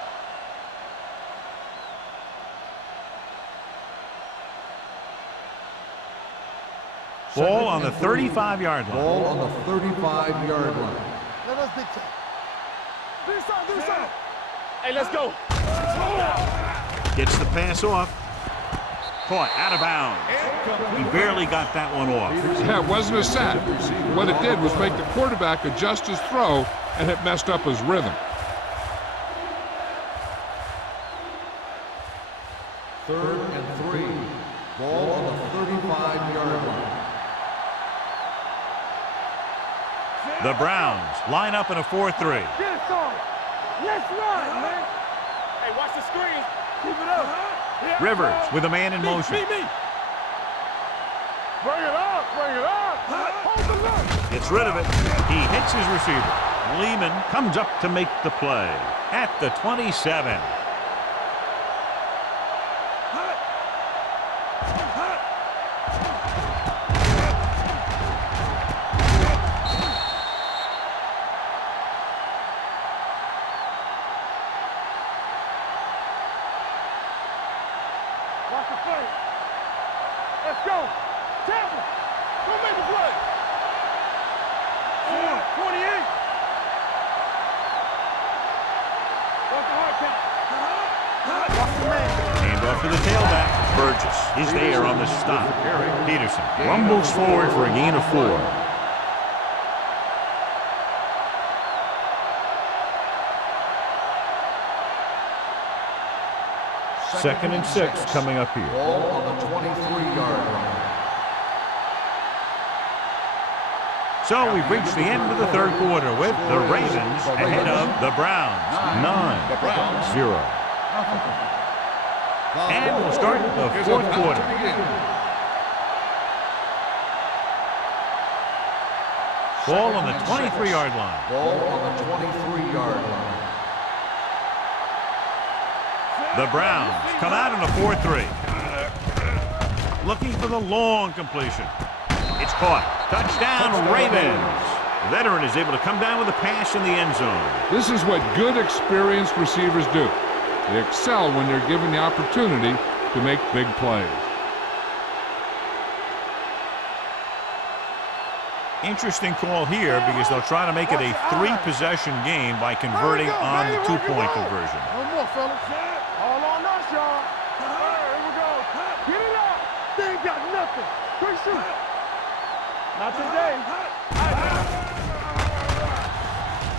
Ball on the 35-yard line. Ball on the 35-yard line. Let us dictate. Do something, do something. Hey, let's go. Gets the pass off. Caught out of bounds. He barely got that one off. Yeah, it wasn't a sack. What it did was make the quarterback adjust his throw, and it messed up his rhythm. Third and 3. Ball on the 35-yard line. The Browns line up in a 4-3. Get it on. Let's run, man. Hey, watch the screen. Keep it up. Yeah, Rivers with a man in motion. Me. Bring it up, bring it up. Hold the look. Gets rid of it. He hits his receiver. Lehman comes up to make the play at the 27. Watch the play. Let's go. Tampa. Go make the play. 28. Watch the hard count. Watch the man. Hand off to the tailback. Burgess is there on the stop. Peterson rumbles forward for a gain of 4. Second and 6 coming up here. Ball on the 23-yard line. So we've reached the end of the third quarter with the Ravens ahead of the Browns 9-0. And we'll start the fourth quarter. Ball on the 23-yard line. Ball on the 23-yard line. The Browns come out in a 4-3. Looking for the long completion. It's caught. Touchdown, Ravens. The veteran is able to come down with a pass in the end zone. This is what good, experienced receivers do. They excel when they're given the opportunity to make big plays. Interesting call here because they'll try to make it a 3-possession game by converting on the 2-point conversion. No more, fellas. All on us, y'all. Here we go. Get it up. They ain't got nothing. Quick shoot. Not today.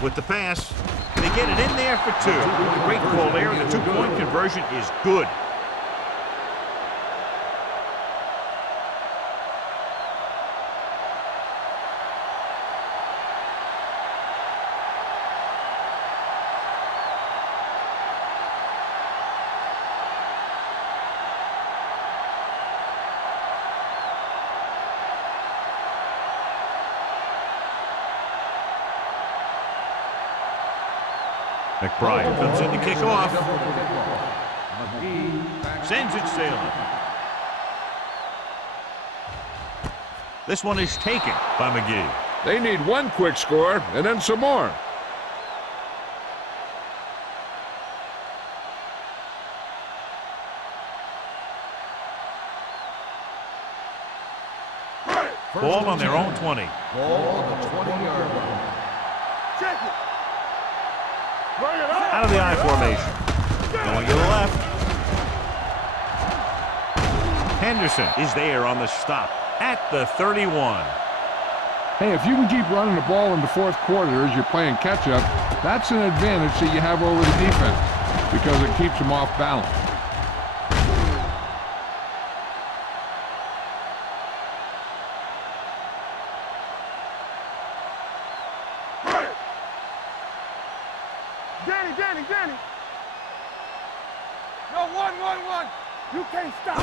With the pass, they get it in there for 2. Great call there. The 2-point conversion is good. McBride comes in to kick off. Sends it sailing. This one is taken by McGee. They need one quick score and then some more. Ball on their own 20. Ball on the 20-yard line. Check it. Out of the I formation. Going to the left. Henderson is there on the stop at the 31. Hey, if you can keep running the ball in the fourth quarter as you're playing catch-up, that's an advantage that you have over the defense because it keeps them off balance. Danny. No, 1. You can't stop it.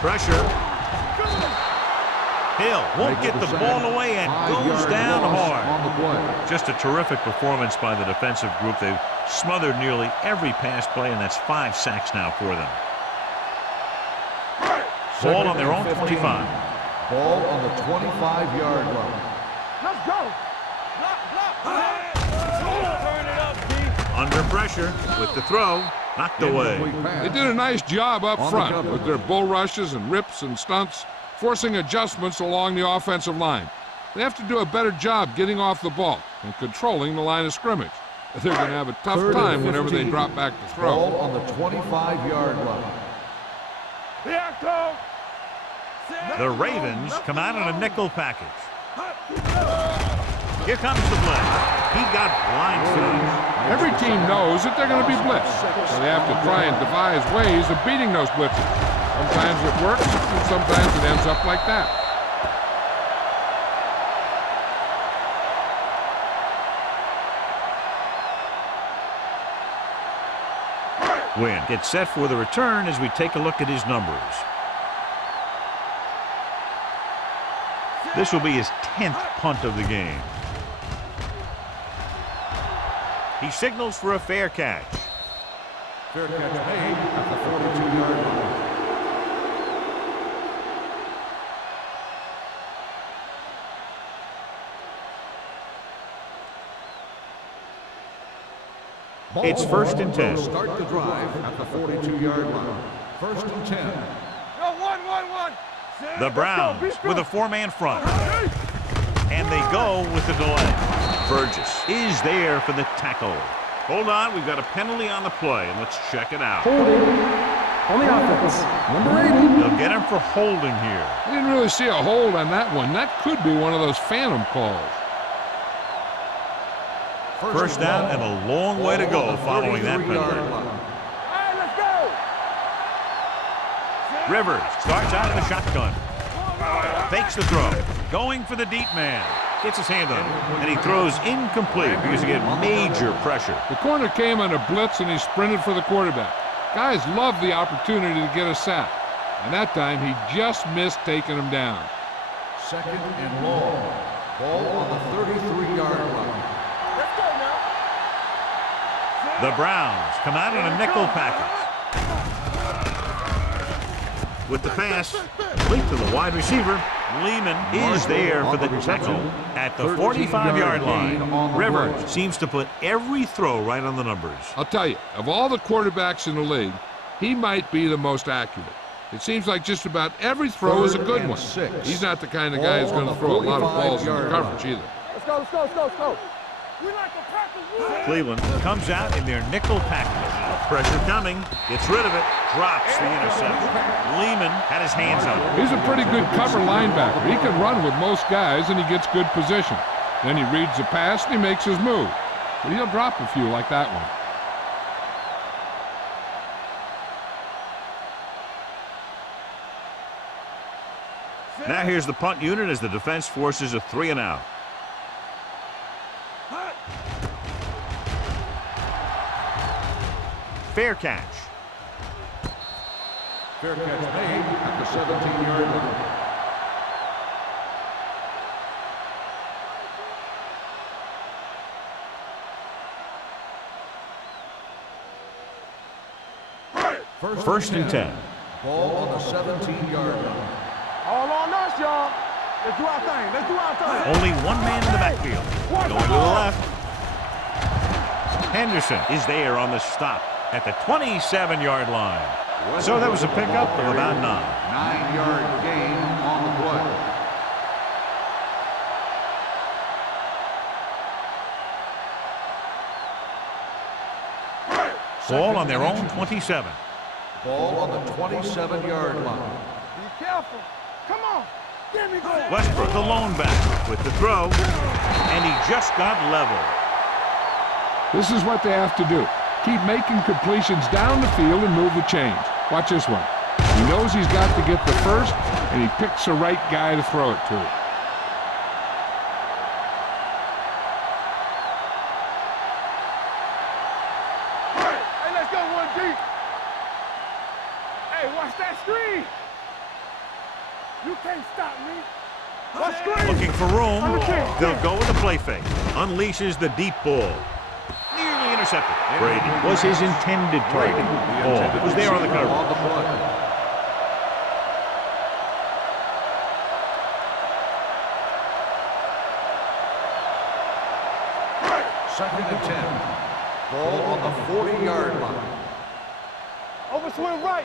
Pressure. Hill won't get the ball away and goes down hard. Just a terrific performance by the defensive group. They've smothered nearly every pass play, and that's 5 sacks now for them. Ball on their own 25. Ball on the 25-yard line. Let's go. Turn it up, D. Under pressure with the throw. Knocked away. They did a nice job up front with their bull rushes and rips and stunts, forcing adjustments along the offensive line. They have to do a better job getting off the ball and controlling the line of scrimmage. They're going to have a tough time whenever they drop back to throw. Ball on the 25-yard line. Here comes. The Ravens come out in a nickel package. Here comes the blitz. He got blindsided. Every team knows that they're going to be blitzed, so they have to try and devise ways of beating those blitzes. Sometimes it works, and sometimes it ends up like that. Wynn gets set for the return as we take a look at his numbers. This will be his 10th punt of the game. He signals for a fair catch. Fair catch made at the 42-yard line. It's 1st and 10. Start the drive at the 42-yard line. 1st and 10. No, 1. The Browns with a 4-man front. And they go with the delay. Burgess is there for the tackle. Hold on, we've got a penalty on the play, and let's check it out. Holding on the offense. Number 80. They'll get him for holding here. I didn't really see a hold on that one. That could be one of those phantom calls. First down and a long way to go following that penalty. All right, let's go. Rivers starts out in the shotgun. Fakes the throw. Going for the deep man. Gets his hand on it. And he throws incomplete because he get major pressure. The corner came on a blitz, and he sprinted for the quarterback. Guys love the opportunity to get a sack. And that time, he just missed taking him down. 2nd and long. Ball on the 33-yard line. Let's go now. The Browns come out in a nickel package. With the pass, complete to the wide receiver. Lehman is there for the tackle at the 45-yard line. Rivers seems to put every throw right on the numbers. I'll tell you, of all the quarterbacks in the league, he might be the most accurate. It seems like just about every throw is a good one. He's not the kind of guy who's going to throw a lot of balls in the coverage either. Let's go, let's go, let's go, let's go. We like the Packers. Cleveland comes out in their nickel package. Pressure coming. Gets rid of it. Drops the interception. Lehman had his hands on it. He's a pretty good cover linebacker. He can run with most guys, and he gets good position. Then he reads the pass, and he makes his move. But he'll drop a few like that one. Now here's the punt unit as the defense forces a 3-and-out. Fair catch. Fair catch made at the 17-yard line. First and 10. Ball on the 17-yard line. All on us, y'all. Let's do our thing. Let's do our thing. Only one man in the backfield. Going to the left. Henderson is there on the stop at the 27-yard line. So that was a pickup of about 9. 9-yard gain on the play. Ball on their own 27. Ball on the 27-yard line. Be careful. Come on. Give me go. Westbrook, the lone back, with the throw, and he just got level. This is what they have to do. Keep making completions down the field and move the chains. Watch this one. He knows he's got to get the first, and he picks the right guy to throw it to. Hey, let's go one deep. Hey, watch that screen. You can't stop me. Watch screen. Looking for room. They'll go with the play fake. Unleashes the deep ball. Nearly intercepted. Brady was his intended target. Ball was there on the cover. Second and 10. Ball on the 40-yard line. Overswing right.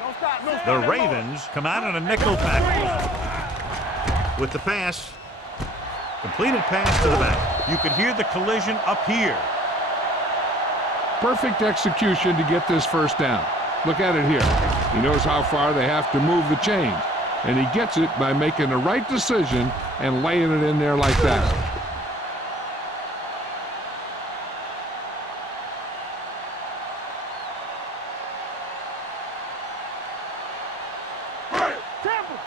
Don't stop. No The Ravens come out in a nickel package. With the pass. Completed pass to the back. You could hear the collision up here. Perfect execution to get this first down. Look at it here. He knows how far they have to move the chains, and he gets it by making the right decision and laying it in there like that. Tampa.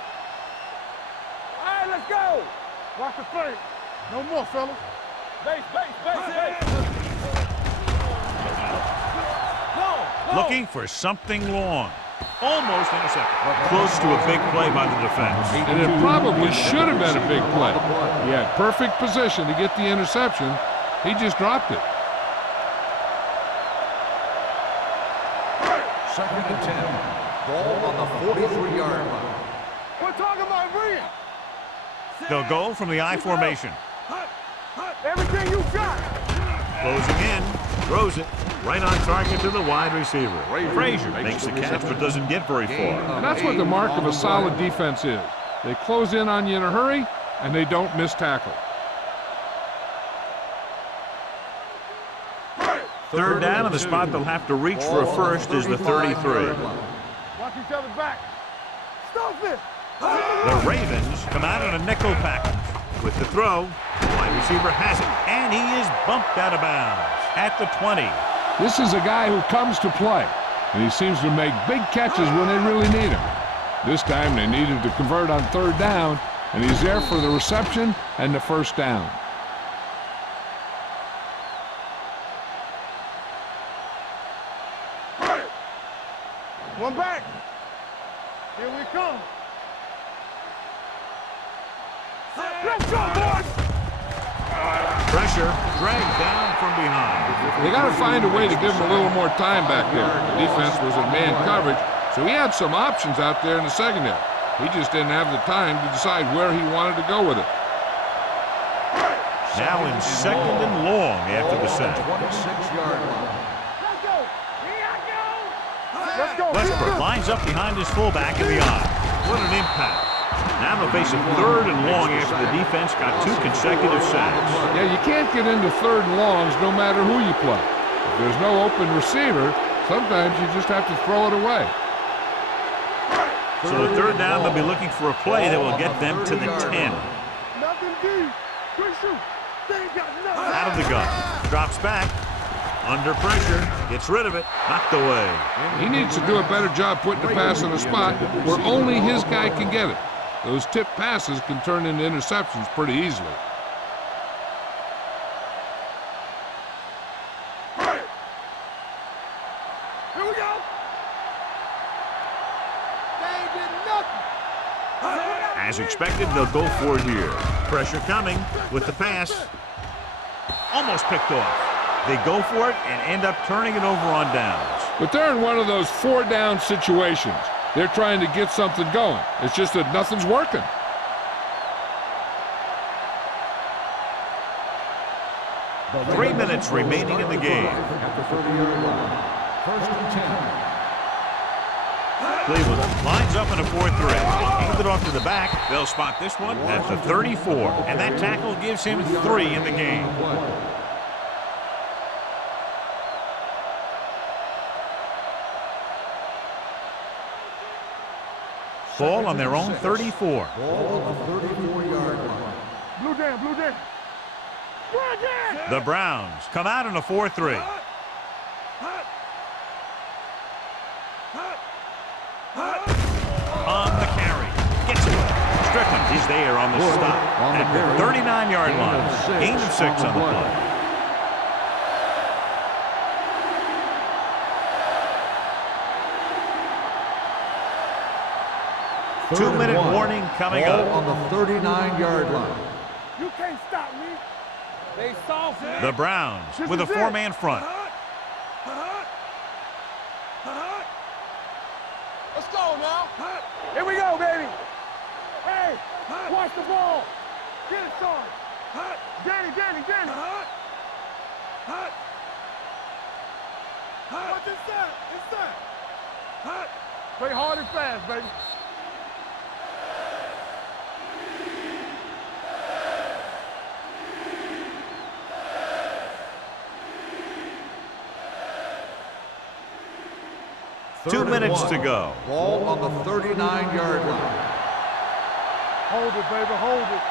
All right, let's go. Watch the play. No more, fellas. Base. Looking for something long. Almost intercepted. Close to a big play by the defense. And it probably should have been a big play. He had perfect position to get the interception. He just dropped it. Second and 10. Ball on the 43-yard line. We're talking about brilliant. They'll go from the I formation. Everything you got. Closing in. Throws it. Right on target to the wide receiver. Frazier makes the catch but doesn't get very far. And that's what the mark of a solid defense is. They close in on you in a hurry, and they don't miss tackle. Third down, and the spot they'll have to reach for a first is the 33. Watch each other back. Stop it. The Ravens come out in a nickel package. With the throw, the wide receiver has it, and he is bumped out of bounds at the 20. This is a guy who comes to play, and he seems to make big catches when they really need him. This time they needed to convert on third down, and he's there for the reception and the first down. One back. Here we come. Let's go, boys. Pressure dragged down from behind. They got to find a way to give him a little more time back there. The defense was in man coverage, so he had some options out there in the secondary. He just didn't have the time to decide where he wanted to go with it. Now in second and long after the sack. 26-yard line. Let's go. Westbrook lines up behind his fullback in the eye. What an impact. Now they'll face a third and long after the defense got 2 consecutive sacks. Yeah, you can't get into third and longs no matter who you play. If there's no open receiver, sometimes you just have to throw it away. So the third down, they'll be looking for a play that will get them to the 10. Nothing deep. Quick shoot. They ain't got nothing. Out of the gun. Drops back. Under pressure. Gets rid of it. Knocked away. He needs to do a better job putting the pass in a spot where only his guy can get it. Those tip passes can turn into interceptions pretty easily. Here we go. They ain't getting nothing. As expected, they'll go for it here. Pressure coming with the pass. Almost picked off. They go for it and end up turning it over on downs. But they're in one of those 4-down situations. They're trying to get something going. It's just that nothing's working. Three minutes remaining in the game. At the 30-yard line. First and 10. Cleveland lines up in a 4-3. Hands it off to the back. They'll spot this one at the 34. And that tackle gives him 3 in the game. Ball on their own 34. Ball on the 34-yard line. Blue down, blue down. The Browns come out in a 4-3. On the carry. Gets it. Strickland, he's there on the stop. At the 39-yard line. Gain of 6 on the play. Two-minute warning coming Ball up. on the 39-yard line. You can't stop me. They soft. The Browns with a 4-man front. Let's go now. Here we go, baby. Hey, watch the ball. Get it, son. Danny. Watch inside. Play hard and fast, baby. Two minutes to go. Ball on the 39-yard line. Hold it, baby, hold it.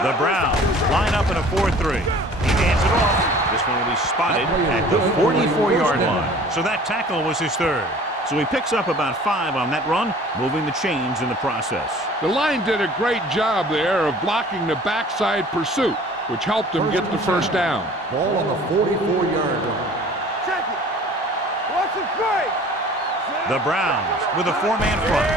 The Browns line up in a 4-3. He hands it off. This one will be spotted at the 44-yard line. So that tackle was his third. So he picks up about 5 on that run, moving the chains in the process. The line did a great job there of blocking the backside pursuit, which helped him get the first down. Ball on the 44-yard line. Check it. Watch it play. The Browns with a 4-man front.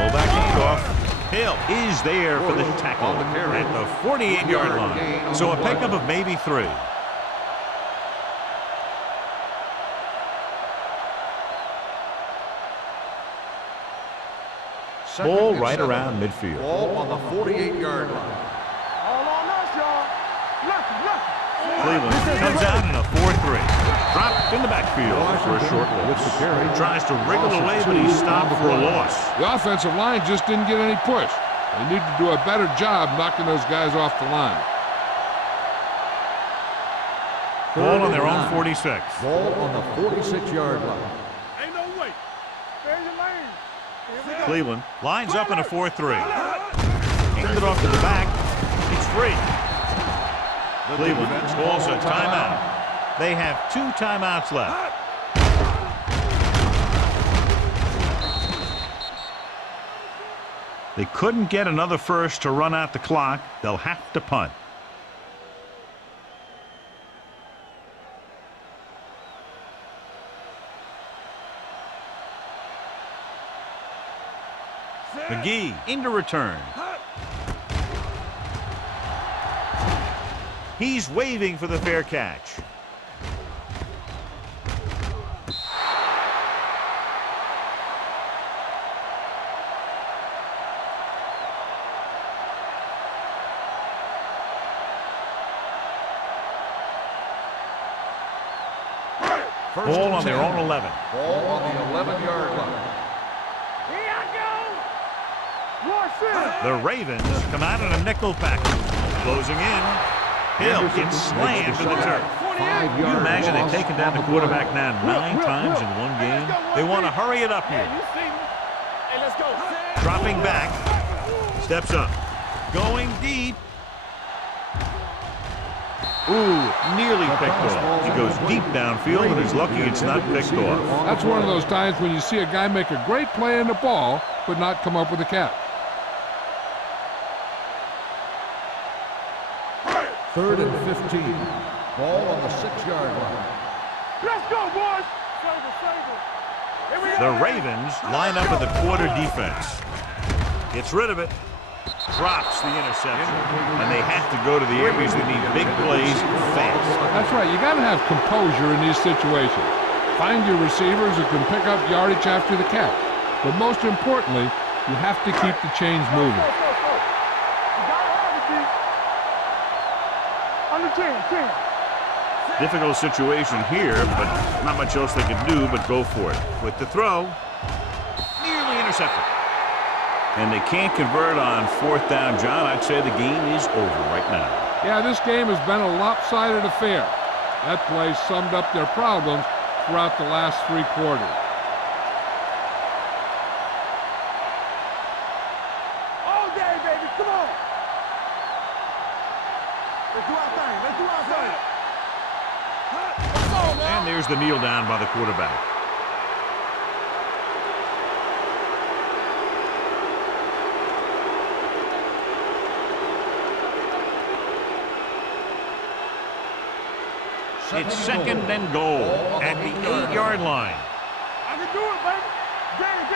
Fullback handoff. Hill is there for the tackle at the 48-yard line. So a pickup of maybe 3. Ball right around midfield. Ball on the 48-yard line. All on us, y'all. Lucky. Cleveland comes out in a 4-3. Dropped in the backfield for a short loss. Tries to wriggle away, but he's stopped for a loss. The offensive line just didn't get any push. They need to do a better job knocking those guys off the line. Ball on their own 46. Ball on the 46-yard line. Ain't no way. Stay in your lane. Cleveland lines up in a 4-3. Hands it off to the back. It's free. Cleveland calls a timeout. They have 2 timeouts left. They couldn't get another first to run out the clock. They'll have to punt. McGee into return. He's waving for the fair catch. Ball on their own 11. Ball on the 11-yard line. Here I go. Watch it. The Ravens come out in a nickel package. Closing in. Hill gets slammed to the turf. Can you imagine they've taken down the quarterback now 9 times in one game? They want to hurry it up here. Hey, let's go. Dropping back. Steps up. Going deep. Ooh, nearly picked off. He goes deep downfield and is lucky it's not picked off. That's one of those times when you see a guy make a great play in the ball, but not come up with a catch. 3rd and 15. Ball on the 6-yard line. Let's go, boys. Save it. Here we go. The Ravens line up with the quarter defense. Gets rid of it. Drops the interception. And they have to go to the areas that need big plays fast. That's right. You got to have composure in these situations. Find your receivers who can pick up yardage after the catch. But most importantly, you have to keep the chains moving. You gotta have it, D. Under 10. Difficult situation here, but not much else they can do but go for it. With the throw, nearly intercepted. And they can't convert on 4th down, John. I'd say the game is over right now. Yeah, this game has been a lopsided affair. That play summed up their problems throughout the last 3 quarters. All day, baby. Come on. Let's do our thing. And there's the kneel down by the quarterback. It's 2nd and goal at the 8-yard line. I can do it, baby. Danny.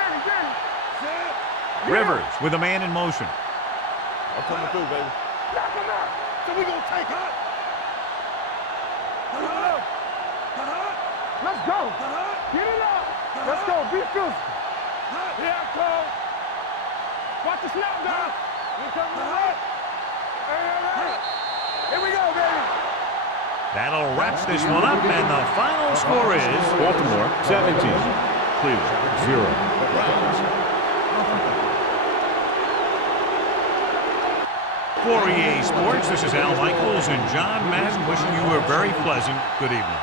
Rivers with a man in motion. I'm coming through, baby. Knock him out. So we gonna take it. Let's go. Get it up. Let's go. Be physical. Here I come. Watch the snap down. Here comes the right. Here we go, baby. That'll wrap this one up, and the final score is Baltimore 17, Cleveland 0. For EA Sports, this is Al Michaels and John Madden wishing you a very pleasant good evening.